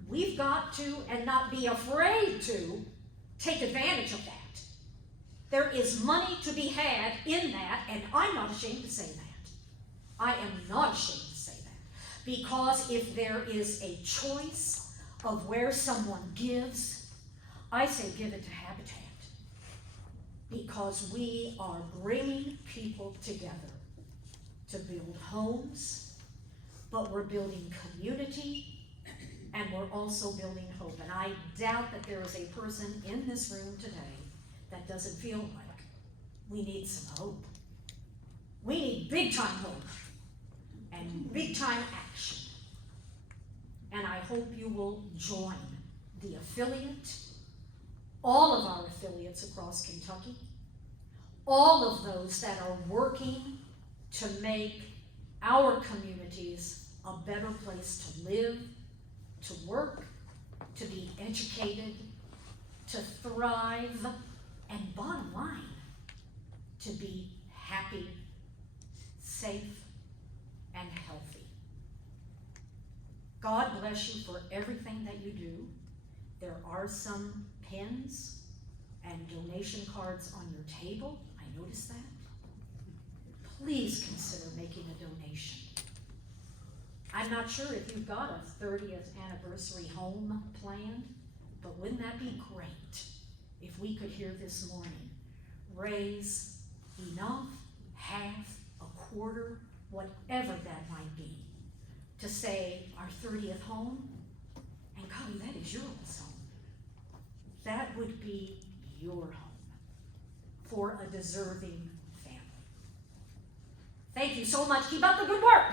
We've got to, and not be afraid to, take advantage of that. There is money to be had in that, and I'm not ashamed to say that. I am not ashamed to say that. Because if there is a choice of where someone gives, I say give it to Habitat. Because we are bringing people together to build homes, but we're building community, and we're also building hope. And I doubt that there is a person in this room today that doesn't feel like we need some hope. We need big time hope and big time action. And I hope you will join the affiliate, all of our affiliates across Kentucky, all of those that are working to make our communities a better place to live, to work, to be educated, to thrive, and bottom line, to be happy, safe, and healthy. God bless you for everything that you do. There are some pins and donation cards on your table. I noticed that. Please consider making a donation. I'm not sure if you've got a 30th anniversary home planned, but wouldn't that be great if we could hear this morning, raise enough, half, a quarter, whatever that might be, to say our 30th home, and golly, that is your home. That would be your home for a deserving family. Thank you so much. Keep up the good work.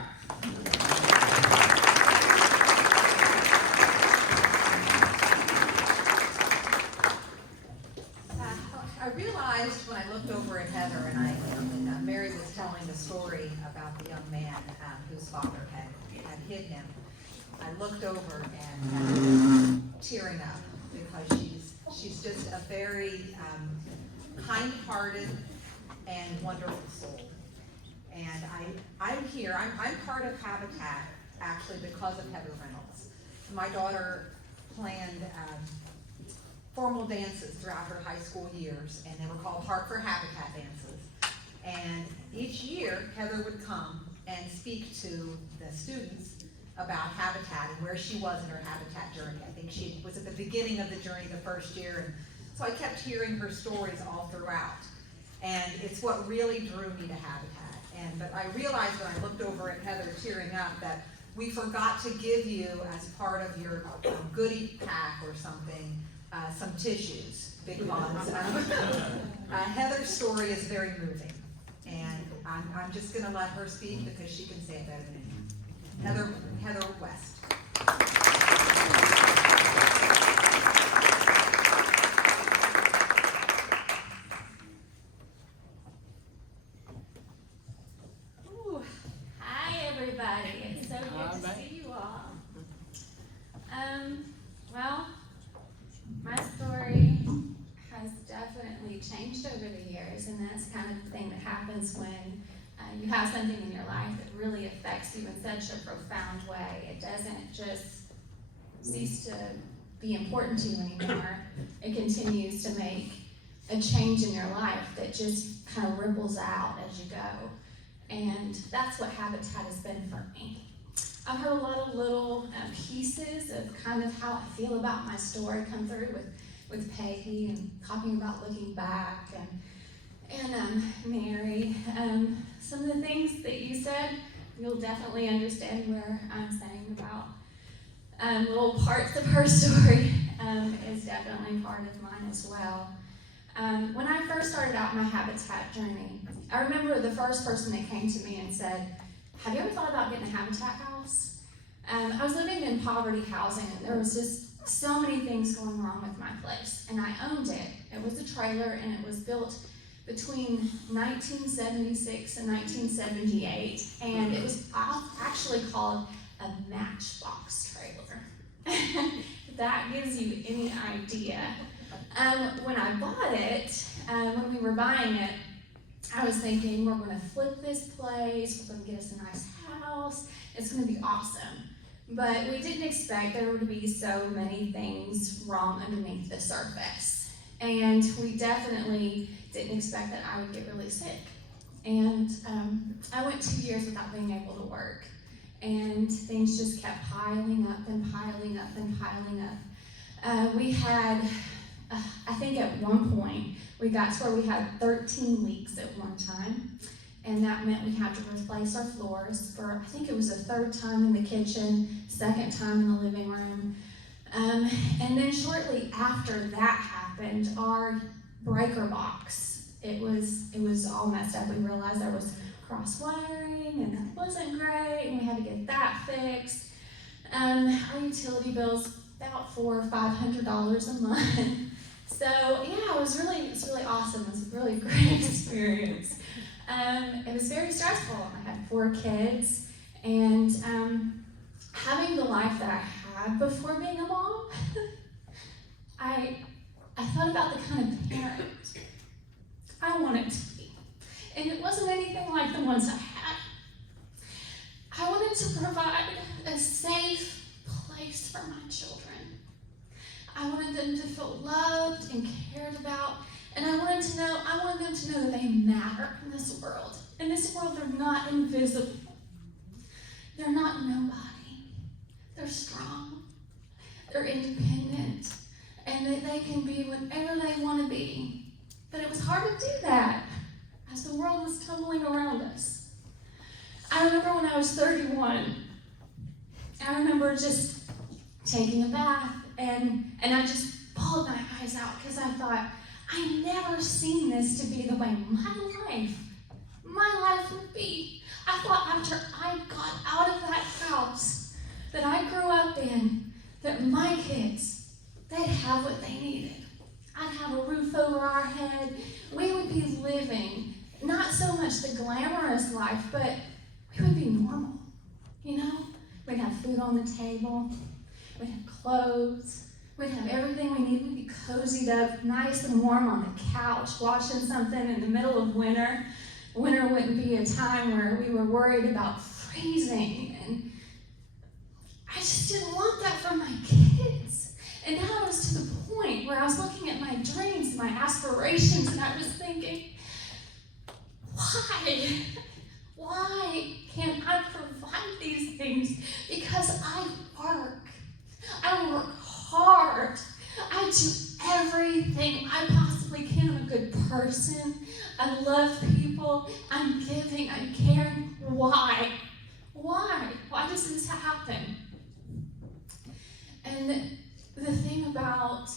I realized when I looked over at Heather and Mary was telling the story about the young man whose father had hit him. I looked over and tearing up because she's just a very kind-hearted and wonderful soul. And I'm here. I'm part of Habitat actually because of Heather Reynolds. My daughter planned formal dances throughout her high school years, and they were called Heart for Habitat dances. And each year, Heather would come and speak to the students about Habitat and where she was in her Habitat journey. I think she was at the beginning of the journey the first year, and so I kept hearing her stories all throughout. And it's what really drew me to Habitat. But I realized when I looked over at Heather tearing up that we forgot to give you, as part of your goodie pack or something, some tissues, because Heather's story is very moving. And I'm just gonna let her speak because she can say it better than me. Heather West. Ooh, hi everybody, it's so good to see you all. Well, my story has definitely changed over the years, and that's kind of the thing that happens when you have something in your life that really affects you in such a profound way. It doesn't just cease to be important to you anymore. It continues to make a change in your life that just kind of ripples out as you go. And that's what Habitat has been for me. I've heard a lot of little pieces of kind of how I feel about my story come through with Peggy and talking about looking back and Mary. Some of the things that you said, you'll definitely understand where I'm saying about little parts of her story is definitely part of mine as well. When I first started out my Habitat journey, I remember the first person that came to me and said, have you ever thought about getting a Habitat house? I was living in poverty housing, and there was just so many things going wrong with my place, and I owned it. It was a trailer, and it was built between 1976 and 1978, and it was actually called a matchbox trailer. If that gives you any idea. When I bought it, when we were buying it, I was thinking, we're gonna flip this place, we're gonna get us a nice house, it's gonna be awesome. But we didn't expect there would be so many things wrong underneath the surface. And we definitely didn't expect that I would get really sick. And I went 2 years without being able to work. And things just kept piling up and piling up and piling up. We had, I think at one point, we got to where we had 13 leaks at one time. And that meant we had to replace our floors for, I think it was the third time in the kitchen, second time in the living room. And then shortly after that happened, our breaker box, it was all messed up. We realized there was cross wiring and that wasn't great, and we had to get that fixed. Our utility bills about $400 or $500 a month. So yeah, it was really awesome. It was a really great experience. It was very stressful. I had 4 kids, and having the life that I had before being a mom, I thought about the kind of parent I wanted to be. And it wasn't anything like the ones I had. I wanted to provide a safe place for my children. I wanted them to feel loved and cared about, and I wanted them to know that they matter in this world. In this world, they're not invisible. They're not nobody. They're strong. They're independent, and that they can be whatever they want to be. But it was hard to do that as the world was tumbling around us. I remember when I was 31, I remember just taking a bath, and I just bawled my eyes out because I thought, I never seen this to be the way my life would be. I thought after I got out of that house that I grew up in, that my kids, they'd have what they needed. I'd have a roof over our head. We would be living not so much the glamorous life, but we would be normal, you know? We'd have food on the table. We'd have clothes. We'd have everything we need. We'd be cozied up, nice and warm on the couch, watching something in the middle of winter. Winter wouldn't be a time where we were worried about freezing. And I just didn't want that for my kids. And now I was to the point where I was looking at my dreams, my aspirations, and I was thinking, why? Why can't I provide these things? Because I do everything I possibly can. I'm a good person. I love people. I'm giving. I'm caring. Why? Why? Why does this happen? And the thing about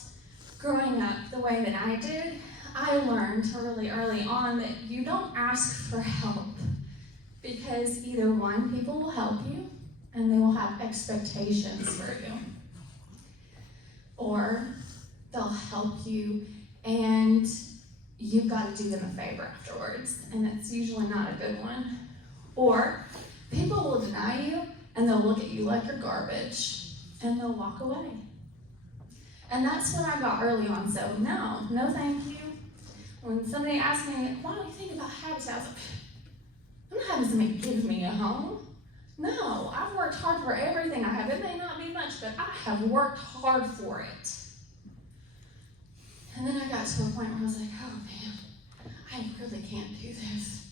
growing up the way that I did, I learned really early on that you don't ask for help, because either one, people will help you and they will have expectations for you, or they'll help you and you've got to do them a favor afterwards, and it's usually not a good one. Or people will deny you and they'll look at you like you're garbage and they'll walk away. And that's what I got early on. So no thank you. When somebody asked me, why do you think about Habitat? I was like, I'm not having somebody give me a home. No, I've worked hard for everything I have. It may not be much, but I have worked hard for it. And then I got to a point where I was like, oh man, I really can't do this.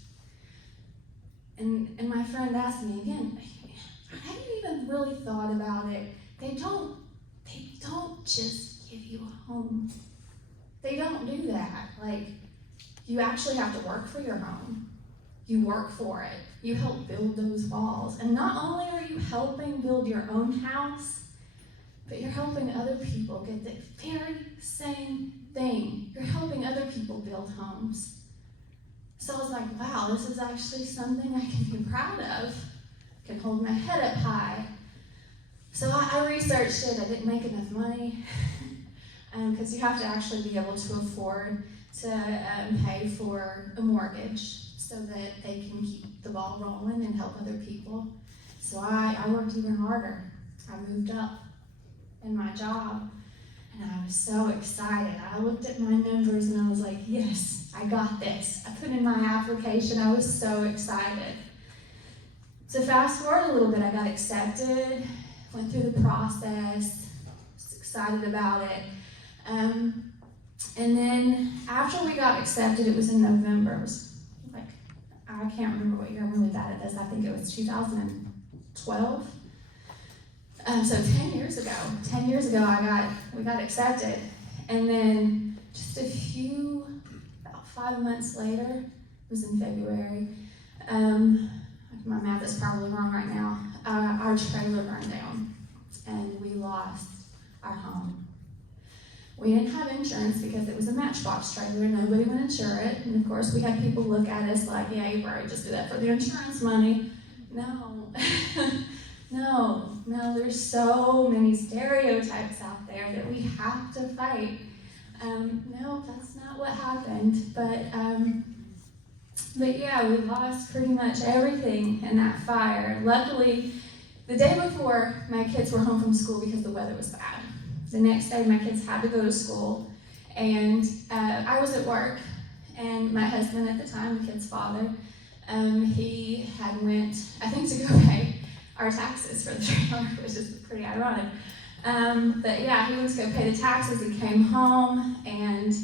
And my friend asked me again, I hadn't even really thought about it. They don't just give you a home. They don't do that. Like, you actually have to work for your home. You work for it. You help build those walls. And not only are you helping build your own house, but you're helping other people get the very same thing. You're helping other people build homes. So I was like, wow, this is actually something I can be proud of. I can hold my head up high. So I researched it. I didn't make enough money because you have to actually be able to afford to pay for a mortgage so that they can keep the ball rolling and help other people. So I worked even harder. I moved up in my job, and I was so excited. I looked at my numbers and I was like, yes, I got this. I put in my application. I was so excited. So fast forward a little bit, I got accepted, went through the process, was excited about it. And then after we got accepted, it was in November. It was like, I can't remember what year. I'm really bad at this. I think it was 2012. So 10 years ago, we got accepted. And then just about 5 months later, it was in February, my math is probably wrong right now, our trailer burned down and we lost our home. We didn't have insurance because it was a Matchbox trailer and nobody would insure it. And of course we had people look at us like, yeah, you probably just do that for the insurance money. No, no, there's so many stereotypes out there that we have to fight. No, that's not what happened. But yeah, we lost pretty much everything in that fire. Luckily, the day before, my kids were home from school because the weather was bad. The next day, my kids had to go to school, and I was at work, and my husband at the time, the kid's father, he had went, I think, to go pay our taxes for the trailer, which is pretty ironic. But yeah, he went to go pay the taxes. He came home, and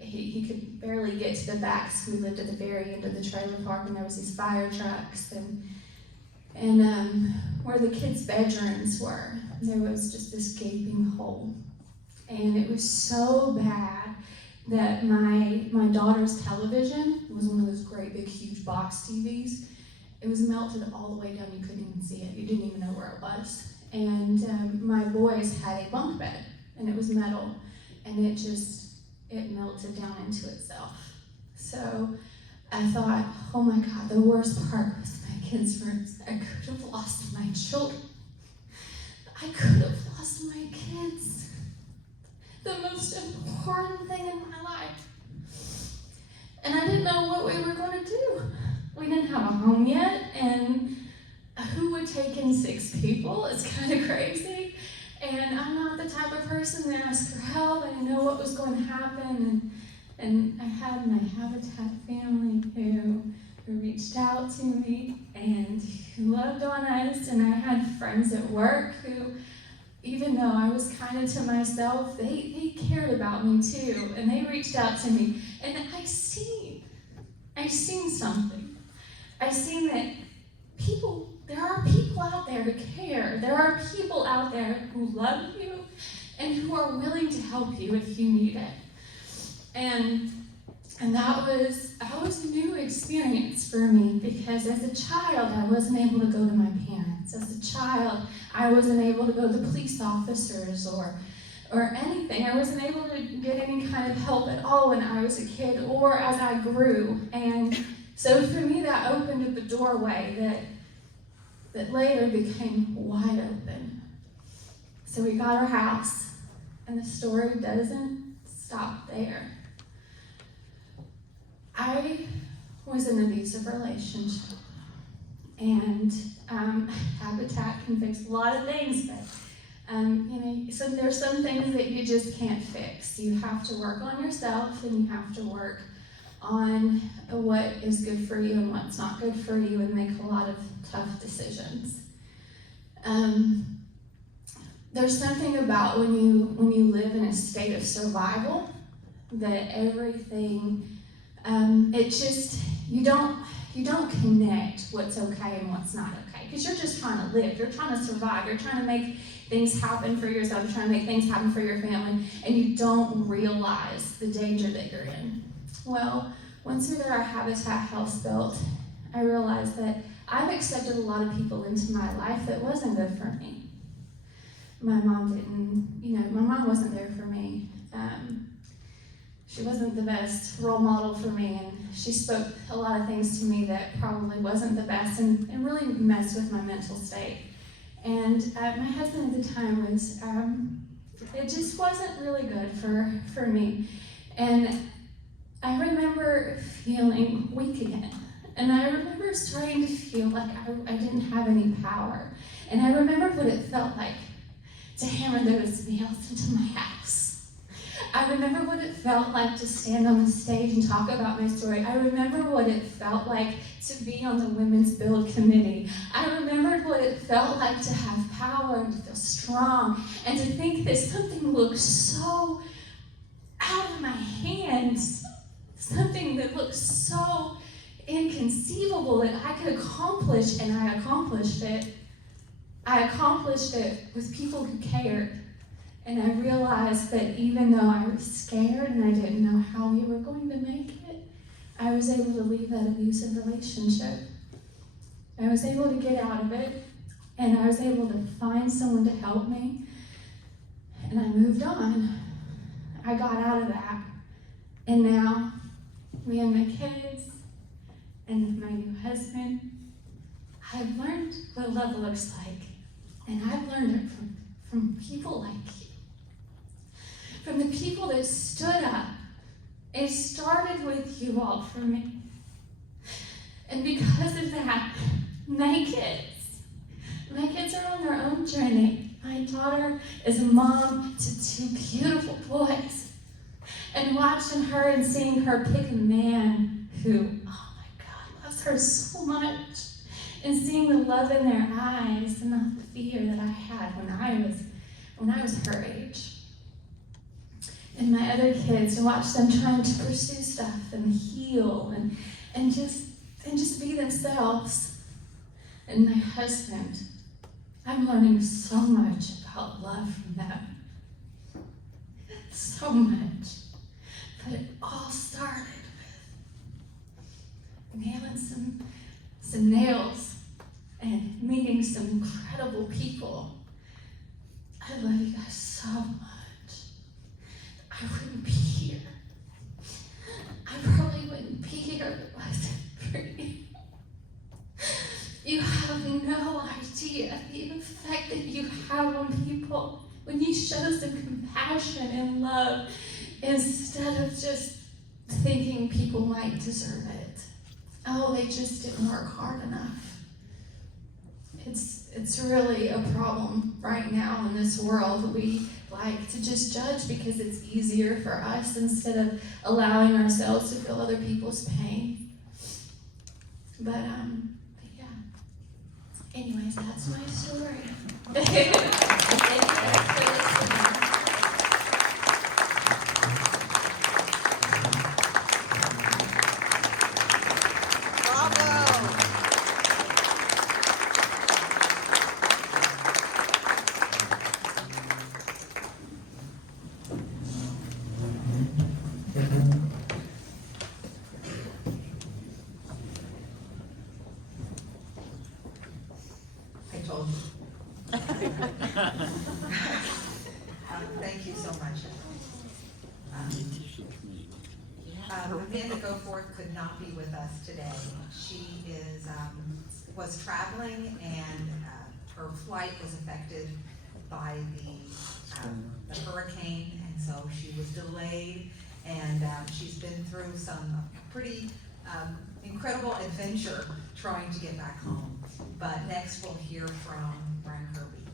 he could barely get to the back, so we lived at the very end of the trailer park, and there was these fire trucks, and where the kids' bedrooms were, there was just this gaping hole. And it was so bad that my daughter's television was one of those great big huge box TVs. It was melted all the way down, you couldn't even see it, you didn't even know where it was. And my boys had a bunk bed, and it was metal, and it melted down into itself. So I thought, oh my God, the worst part was my kids' rooms. I could have lost my children. I could have lost my kids. The most important thing in my life. And I didn't know what we were going to do. We didn't have a home yet, and who would take in 6 people? It's kind of crazy. And I'm not the type of person to ask for help. I didn't know what was going to happen. And I had my Habitat family who reached out to me and who loved on us. And I had friends at work who, even though I was kind of to myself, they cared about me too. And they reached out to me. And I seen something. I seen that there are people out there who care. There are people out there who love you and who are willing to help you if you need it. And that was a new experience for me, because as a child, I wasn't able to go to my parents. As a child, I wasn't able to go to police officers or anything. I wasn't able to get any kind of help at all when I was a kid or as I grew. And so for me, that opened up a doorway that later became wide open. So we got our house, and the story doesn't stop there. I was in an abusive relationship, and Habitat can fix a lot of things, but there's some things that you just can't fix. You have to work on yourself, and you have to work on what is good for you and what's not good for you, and make a lot of tough decisions. There's something about when you live in a state of survival that everything, you don't connect what's okay and what's not okay, because you're just trying to live, you're trying to survive, you're trying to make things happen for yourself, you're trying to make things happen for your family, and you don't realize the danger that you're in. Well, once we got our Habitat house built, I realized that I've accepted a lot of people into my life that wasn't good for me. My mom wasn't there for me. She wasn't the best role model for me, and she spoke a lot of things to me that probably wasn't the best, and really messed with my mental state. And my husband at the time was, it just wasn't really good for me. And I remember feeling weak again. And I remember starting to feel like I didn't have any power. And I remembered what it felt like to hammer those nails into my house. I remember what it felt like to stand on the stage and talk about my story. I remember what it felt like to be on the Women's Build Committee. I remembered what it felt like to have power and to feel strong, and to think that something looked so out of my hands, something that looked so inconceivable that I could accomplish, and I accomplished it. I accomplished it with people who cared. And I realized that even though I was scared and I didn't know how we were going to make it, I was able to leave that abusive relationship. I was able to get out of it, and I was able to find someone to help me, and I moved on. I got out of that, and now me and my kids and my new husband, I've learned what love looks like, and I've learned it from people like you. From the people that stood up. It started with you all for me. And because of that, my kids are on their own journey. My daughter is a mom to 2 beautiful boys. And watching her and seeing her pick a man who, oh my God, loves her so much. And seeing the love in their eyes and not the fear that I had when I was her age. And my other kids, and watch them trying to pursue stuff and heal and just be themselves. And my husband, I'm learning so much about love from them. So much. But it all started with nailing some nails and meeting some incredible people. I love you guys so much. I wouldn't be here. I probably wouldn't be here if it wasn't for you. You have no idea the effect that you have on people when you show some compassion and love instead of just thinking people might deserve it. Oh, they just didn't work hard enough. It's really a problem right now in this world. We like to just judge because it's easier for us instead of allowing ourselves to feel other people's pain. But yeah. Anyways, that's my story. Thank you guys for listening. Thank you so much. Amanda Goforth could not be with us today. She was traveling, and her flight was affected by the hurricane, and so she was delayed, and she's been through some pretty incredible adventure trying to get back home. But next we'll hear from Brian Kirby.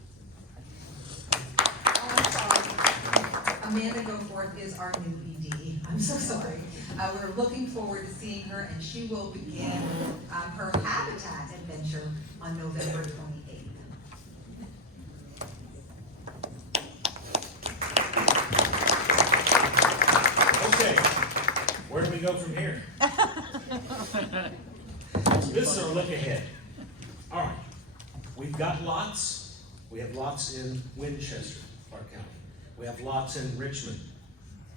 Oh, I'm sorry. Amanda Goforth is our new ED. I'm so sorry. We're looking forward to seeing her, and she will begin her habitat adventure on November 28th. Okay, where do we go from here? This is our look ahead. All right, we've got lots. We have lots in Winchester, Clark County. We have lots in Richmond,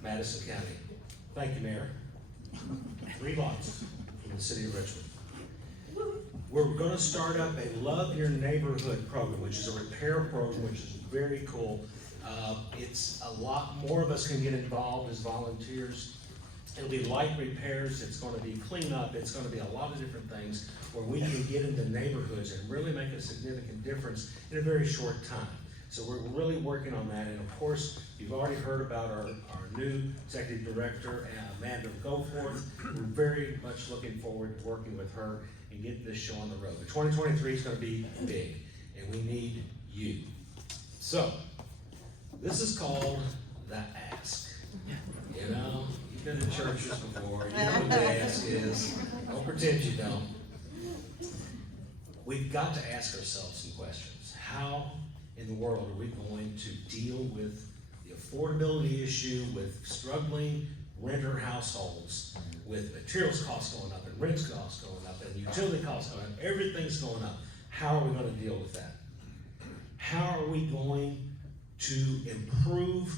Madison County. Thank you, Mayor. 3 lots from the city of Richmond. We're going to start up a Love Your Neighborhood program, which is a repair program, which is very cool. It's a lot more of us can get involved as volunteers. It'll be light repairs, it's going to be cleanup, it's going to be a lot of different things where we can get into neighborhoods and really make a significant difference in a very short time. So we're really working on that, and of course, you've already heard about our new executive director, Amanda Goforth. We're very much looking forward to working with her and getting this show on the road. But 2023 is going to be big, and we need you. So, this is called the ask. You know, you've been to churches before, you know what the ask is. Don't pretend you don't. We've got to ask ourselves some questions. How in the world are we going to deal with the affordability issue, with struggling renter households, with materials costs going up and rent costs going up and utility costs going up, everything's going up. How are we going to deal with that? How are we going to improve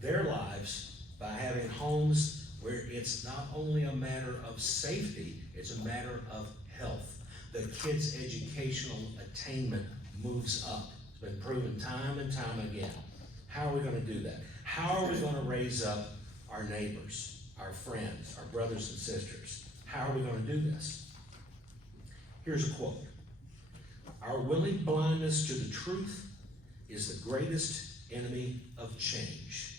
their lives by having homes where it's not only a matter of safety, it's a matter of health. The kids' educational attainment moves up. It's been proven time and time again. How are we going to do that? How are we going to raise up our neighbors, our friends, our brothers and sisters? How are we going to do this? Here's a quote. Our willing blindness to the truth is the greatest enemy of change.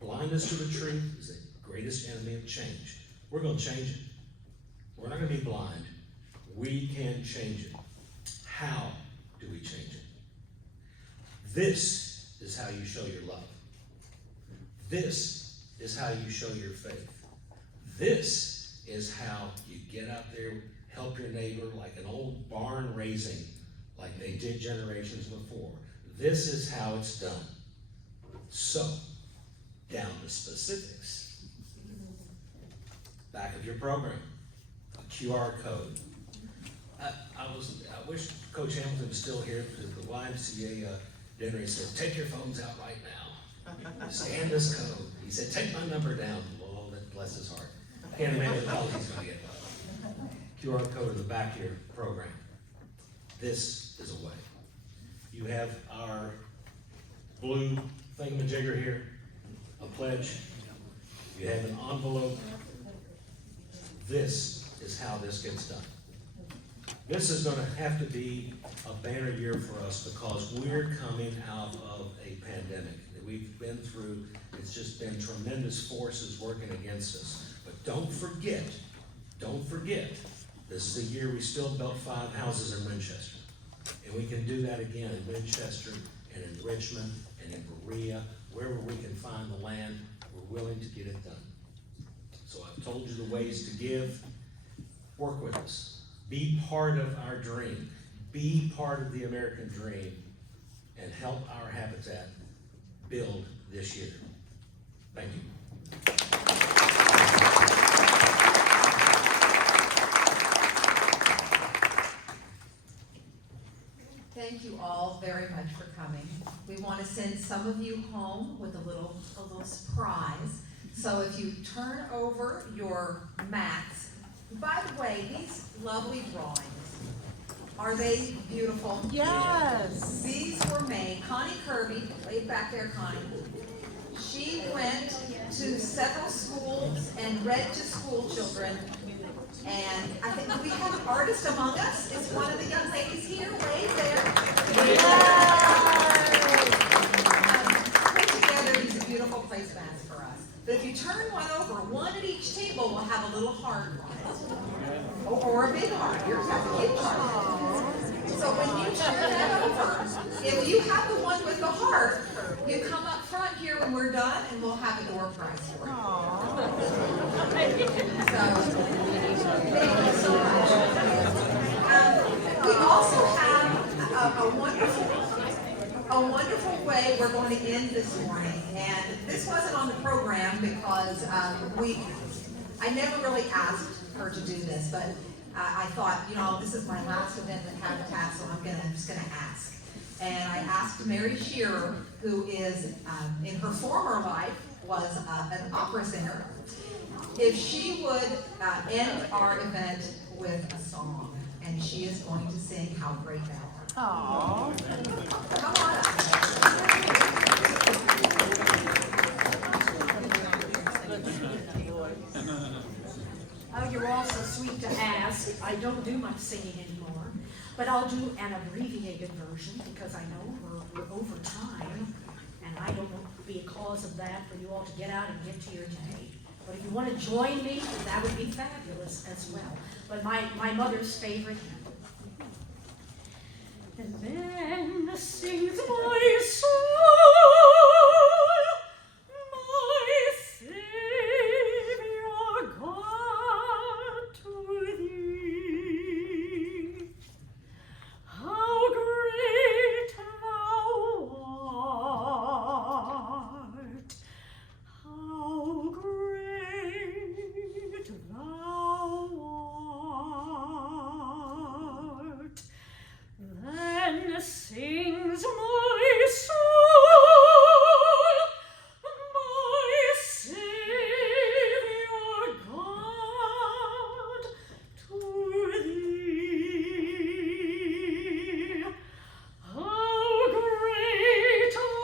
Blindness to the truth is the greatest enemy of change. We're going to change it. We're not going to be blind. We can change it. How do we change it? This is how you show your love. This is how you show your faith. This is how you get out there, help your neighbor like an old barn raising, like they did generations before. This is how it's done. So, down to specifics. Back of your program, a QR code. I wish Coach Hamilton was still here because the YMCA dinner, he said, take your phones out right now. Scan this code. He said, take my number down. Well, bless his heart. Can't imagine how he's going to get QR code in the back of your program. This is a way. You have our blue thingamajigger here, a pledge. You have an envelope. This is how this gets done. This is going to have to be a banner year for us because we're coming out of a pandemic that we've been through. It's just been tremendous forces working against us. But don't forget, this is a year we still built 5 houses in Winchester. And we can do that again in Winchester and in Richmond and in Berea, wherever we can find the land, we're willing to get it done. So I've told you the ways to give. Work with us. Be part of our dream. Be part of the American dream and help our habitat build this year. Thank you. Thank you all very much for coming. We want to send some of you home with a little surprise. So if you turn over your mats, by the way, these lovely drawings, are they beautiful? Yes. These were made, Connie Kerr Herbie, laid back there kind. She went to several schools and read to school children. And I think we have an artist among us. Is one of the young ladies here? Wave there. Put together these beautiful placemats for us. But if you turn one over, one at each table will have a little heart on it. Or a big heart. Yours has a huge heart. So when you turn that over, if you have the one with the heart, you come up front here when we're done, and we'll have a door prize for you. So, thank you so much. We also have a wonderful way we're going to end this morning. And this wasn't on the program because I never really asked her to do this, but I thought, this is my last event at Habitat, so I'm just gonna ask. And I asked Mary Shearer, who is, in her former life, was an opera singer, if she would end our event with a song. And she is going to sing How Great Thou Art. Aww. Come on up. Oh, you're all so sweet to ask. I don't do much singing anymore, but I'll do an abbreviated version because I know we're over time, and I don't want to be a cause of that for you all to get out and get to your day. But if you want to join me, that would be fabulous as well. But my mother's favorite hymn. And then sings my soul, my Savior God, to thee. How great thou art! How great thou art! Then sings my soul, my Savior God, to thee. How great thou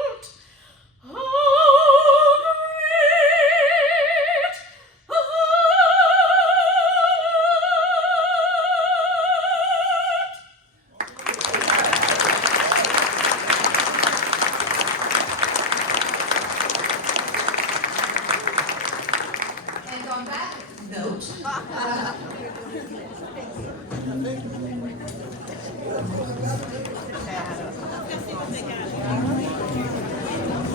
art! How great thou art! And on that note,